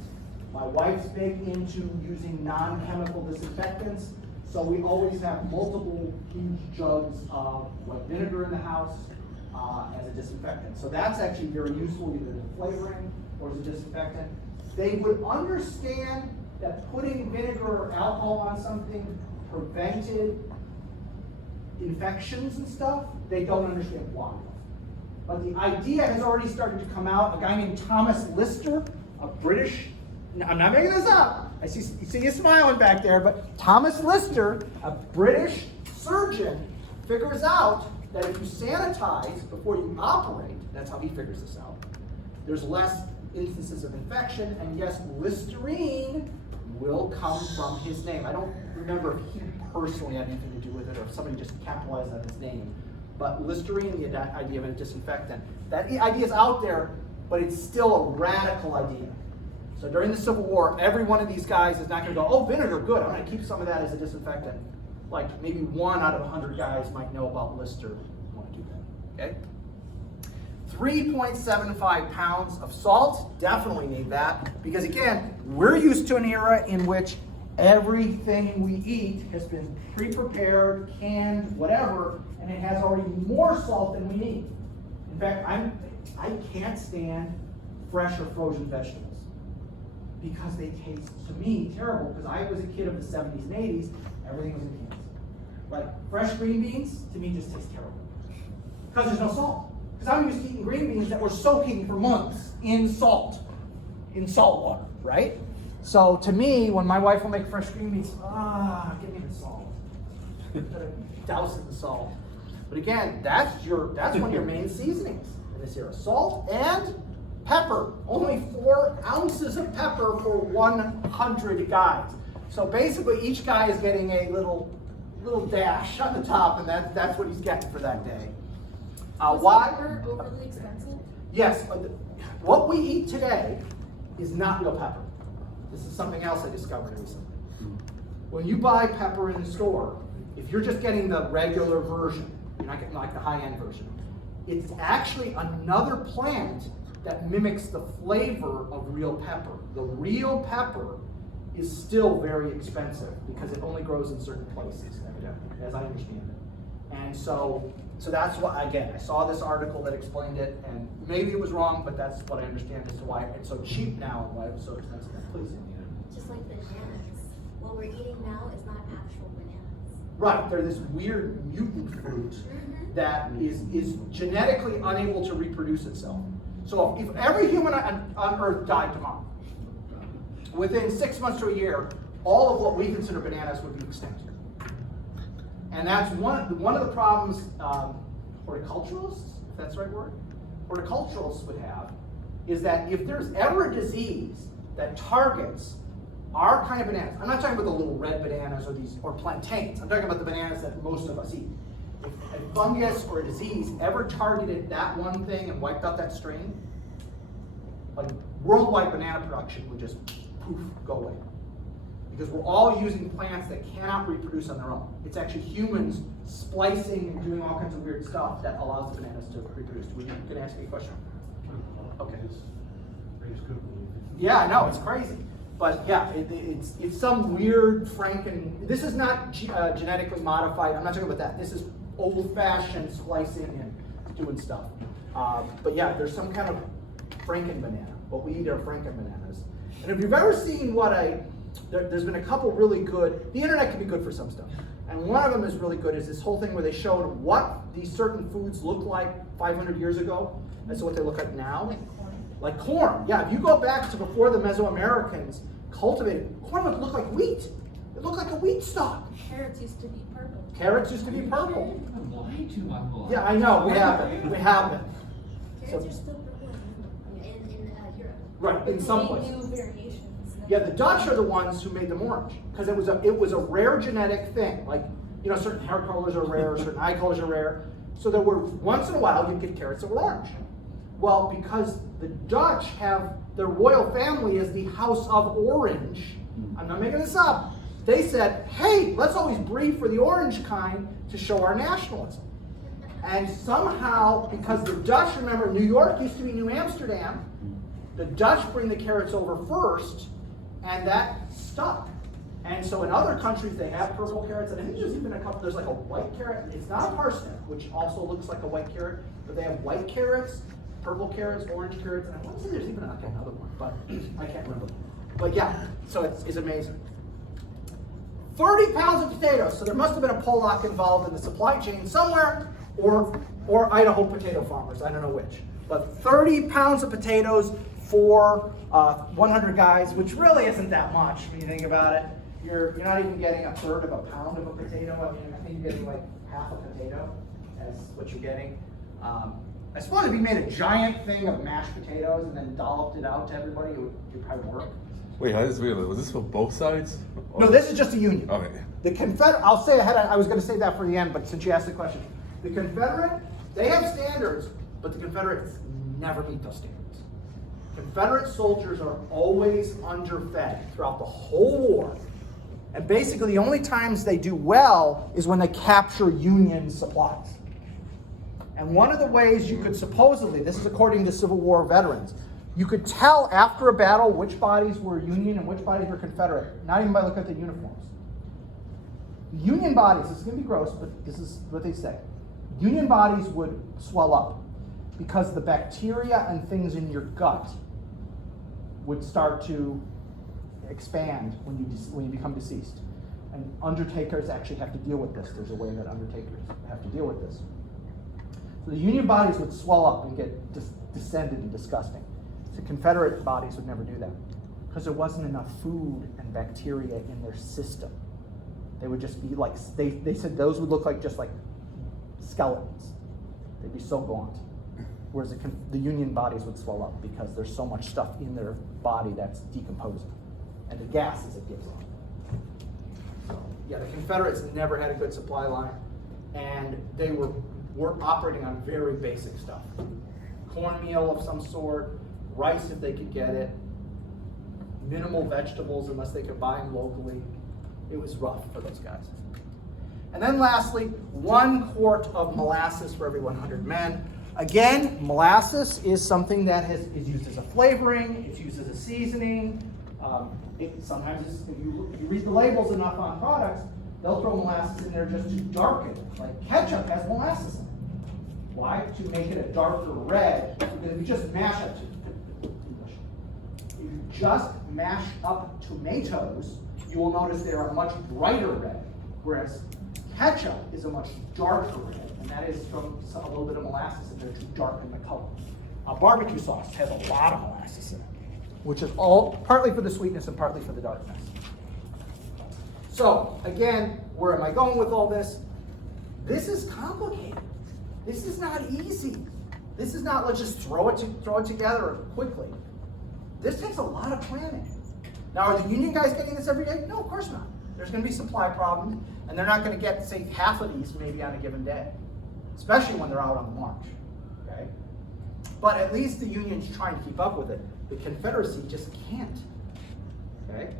My wife's big into using non-chemical disinfectants, so we always have multiple huge jugs of white vinegar in the house as a disinfectant. So that's actually very useful either as a flavoring or as a disinfectant. They would understand that putting vinegar or alcohol on something prevented infections and stuff. They don't understand why. But the idea has already started to come out. A guy named Thomas Lister, a British, I'm not making this up. I see you smiling back there, but Thomas Lister, a British surgeon, figures out that if you sanitize before you operate, that's how he figures this out, there's less instances of infection, and yes, Listerine will come from his name. I don't remember if he personally had anything to do with it or if somebody just capitalized on his name. But Listerine, the idea of a disinfectant, that idea is out there, but it's still a radical idea. So during the Civil War, every one of these guys is not going to go, oh, vinegar, good, I'm going to keep some of that as a disinfectant. Like maybe 1 out of 100 guys might know about Lister and want to do that, okay? 3.75 pounds of salt, definitely need that, because again, we're used to an era in which everything we eat has been pre-prepared, canned, whatever, and it has already more salt than we need. In fact, I can't stand fresh or frozen vegetables because they taste, to me, terrible, because I was a kid of the 70s and 80s, everything was in cans. Like, fresh green beans, to me, just taste terrible. Because there's no salt. Because I'm used to eating green beans that were soaking for months in salt water, right? So to me, when my wife will make fresh green beans, give me the salt. Douse in the salt. But again, that's one of your main seasonings in this era. Salt and pepper. Only 4 ounces of pepper for 100 guys. So basically, each guy is getting a little dash on the top, and that's what he's getting for that day. Why? Pepper overly expensive? Yes. What we eat today is not real pepper. This is something else I discovered recently. When you buy pepper in the store, if you're just getting the regular version, you're not getting like the high-end version, it's actually another plant that mimics the flavor of real pepper. The real pepper is still very expensive because it only grows in certain places, evidently, as I understand it. And so that's why, again, I saw this article that explained it, and maybe it was wrong, but that's what I understand as to why it's so cheap now and why it was so expensive. Please. Just like bananas. What we're eating now is not actual bananas. Right, they're this weird mutant fruit that is genetically unable to reproduce itself. So if every human on Earth died tomorrow, within 6 months to a year, all of what we consider bananas would be extinct. And that's one of the problems horticulturalists, if that's the right word, horticulturalists would have, is that if there's ever a disease that targets our kind of bananas, I'm not talking about the little red bananas or plantains, I'm talking about the bananas that most of us eat. If a fungus or a disease ever targeted that one thing and wiped out that strain, like worldwide banana production would just poof, go away. Because we're all using plants that cannot reproduce on their own. It's actually humans splicing and doing all kinds of weird stuff that allows the bananas to reproduce. You can ask me a question. Okay. Yeah, I know, it's crazy. But yeah, it's some weird this is not genetically modified. I'm not talking about that. This is old-fashioned splicing and doing stuff. But yeah, there's some kind of Franken banana. What we eat are Franken bananas. And if you've ever seen there's been a couple really good, the internet can be good for some stuff. And one of them is really good, is this whole thing where they showed what these certain foods looked like 500 years ago, and so what they look like now. Like corn. Yeah, if you go back to before the Mesoamericans cultivated, corn would look like wheat. It looked like a wheat stalk. Carrots used to be purple. Carrots used to be purple. Lie to my boy. Yeah, I know, we haven't. We haven't. Carrots are still purple in Europe. Right, in some places. New variations. Yeah, the Dutch are the ones who made them orange because it was a rare genetic thing. Like, certain hair colors are rare, certain eye colors are rare. So there were, once in a while, you'd get carrots that were orange. Well, because the Dutch have their royal family as the House of Orange, I'm not making this up, they said, hey, let's always breed for the orange kind to show our nationalism. And somehow, because the Dutch, remember, New York used to be New Amsterdam, the Dutch bring the carrots over first, and that stuck. And so in other countries, they have purple carrots, and I think there's even a couple, there's like a white carrot. It's not a parsnip, which also looks like a white carrot, but they have white carrots, purple carrots, orange carrots, and I want to say there's even like another one, but I can't remember. But yeah, so it's amazing. 30 pounds of potatoes, so there must have been a Pollock involved in the supply chain somewhere, or Idaho potato farmers, I don't know which. But 30 pounds of potatoes for 100 guys, which really isn't that much when you think about it. You're not even getting a third of a pound of a potato. I mean, I think you're getting like half a potato as what you're getting. I suppose if you made a giant thing of mashed potatoes and then dolloped it out to everybody, it would probably work. Wait, was this for both sides? No, this is just a union. Okay. The Confederate, I'll say ahead, I was going to say that for the end, but since you asked the question, the Confederate, they have standards, but the Confederates never meet those standards. Confederate soldiers are always underfed throughout the whole war. And basically the only times they do well is when they capture Union supplies. And one of the ways you could supposedly, this is according to Civil War veterans, you could tell after a battle which bodies were Union and which bodies were Confederate, not even by looking at the uniforms. Union bodies, this is going to be gross, but this is what they say. Union bodies would swell up because the bacteria and things in your gut would start to expand when you become deceased. And undertakers actually have to deal with this. There's a way that undertakers have to deal with this. So the Union bodies would swell up and get distended and disgusting. The Confederate bodies would never do that because there wasn't enough food and bacteria in their system. They would just be like, they said those would look like just like skeletons. They'd be so gaunt. Whereas the Union bodies would swell up because there's so much stuff in their body that's decomposing. And the gases it gives off. So, yeah, the Confederates never had a good supply line, and they were operating on very basic stuff. Cornmeal of some sort, rice if they could get it, minimal vegetables unless they could buy them locally. It was rough for those guys. And then lastly, 1 quart of molasses for every 100 men. Again, molasses is something that is used as a flavoring, it's used as a seasoning. Sometimes if you read the labels enough on products, they'll throw molasses in there just to darken it. Like ketchup has molasses in it. Why? To make it a darker red. Because if you just mash up tomatoes, you will notice they are a much brighter red, whereas ketchup is a much darker red, and that is from a little bit of molasses in there to darken the color. Barbecue sauce has a lot of molasses in it, which is all partly for the sweetness and partly for the darkness. So again, where am I going with all this? This is complicated. This is not easy. This is not let's just throw it together quickly. This takes a lot of planning. Now, are the union guys getting this every day? No, of course not. There's going to be supply problems, and they're not going to get, say, half of these maybe on a given day, especially when they're out on the march. Okay? But at least the union's trying to keep up with it. The Confederacy just can't. Okay?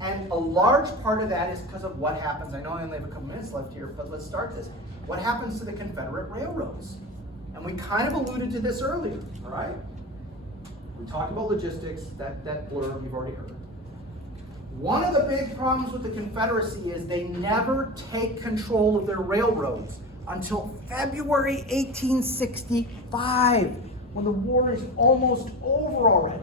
And a large part of that is because of what happens. I know I only have a couple minutes left here, but let's start this. What happens to the Confederate railroads? And we kind of alluded to this earlier, all right? We talked about logistics, that blurb you've already heard. One of the big problems with the Confederacy is they never take control of their railroads until February 1865, when the war is almost over already.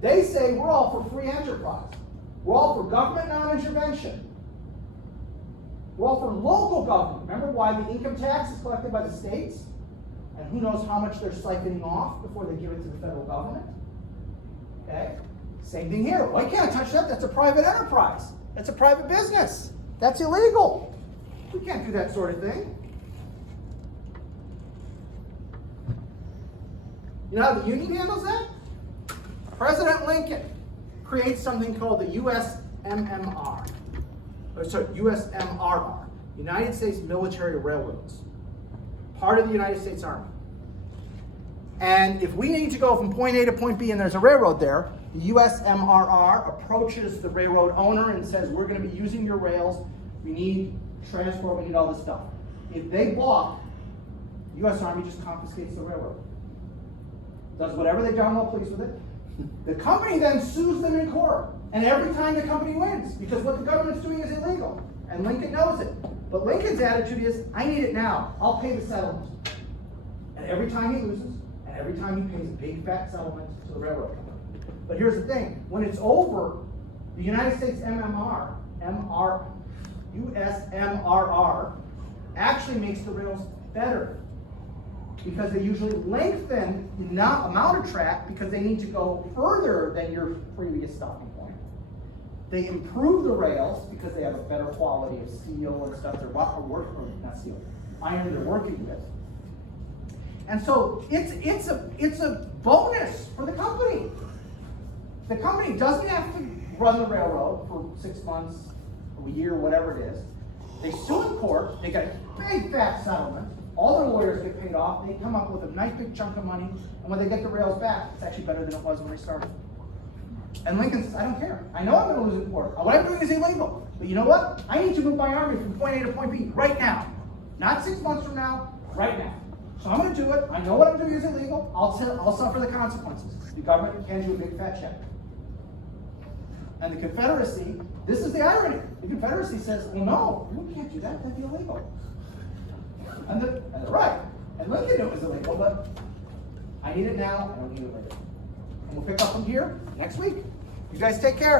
They say we're all for free enterprise. We're all for government non-intervention. We're all for local government. Remember why the income tax is collected by the states? And who knows how much they're siphoning off before they give it to the federal government? Okay? Same thing here. Why can't I touch that? That's a private enterprise. That's a private business. That's illegal. We can't do that sort of thing. You know how the Union handles that? President Lincoln creates something called the USMMR. USMRR, United States Military Railroads, part of the United States Army. And if we need to go from point A to point B and there's a railroad there, the USMRR approaches the railroad owner and says, we're going to be using your rails, we need transport, we need all this stuff. If they block, the U.S. Army just confiscates the railroad. Does whatever they darn well please with it. The company then sues them in court. And every time the company wins, because what the government's doing is illegal. And Lincoln knows it. But Lincoln's attitude is, I need it now. I'll pay the settlement. And every time he loses, and every time he pays a big fat settlement to the railroad company. But here's the thing. When it's over, the United States USMRR actually makes the rails better. Because they usually lengthen the amount of track because they need to go further than your previous stopping point. They improve the rails because they have a better quality of steel and stuff iron they're working with. And so it's a bonus for the company. The company doesn't have to run the railroad for 6 months, a year, whatever it is. They sue in court, they get a big fat settlement. All their lawyers get paid off, they come up with a nice big chunk of money, and when they get the rails back, it's actually better than it was when they started. And Lincoln says, I don't care. I know I'm going to lose in court. What I'm doing is illegal. But you know what? I need to move my army from point A to point B right now. Not 6 months from now, right now. So I'm going to do it. I know what I'm doing is illegal. I'll suffer the consequences. The government can do a big fat check. And the Confederacy, this is the irony. The Confederacy says, well, no, we can't do that. That'd be illegal. And they're right. And Lincoln knew it was illegal, but I need it now, I don't need it later. And we'll pick up from here next week. You guys take care.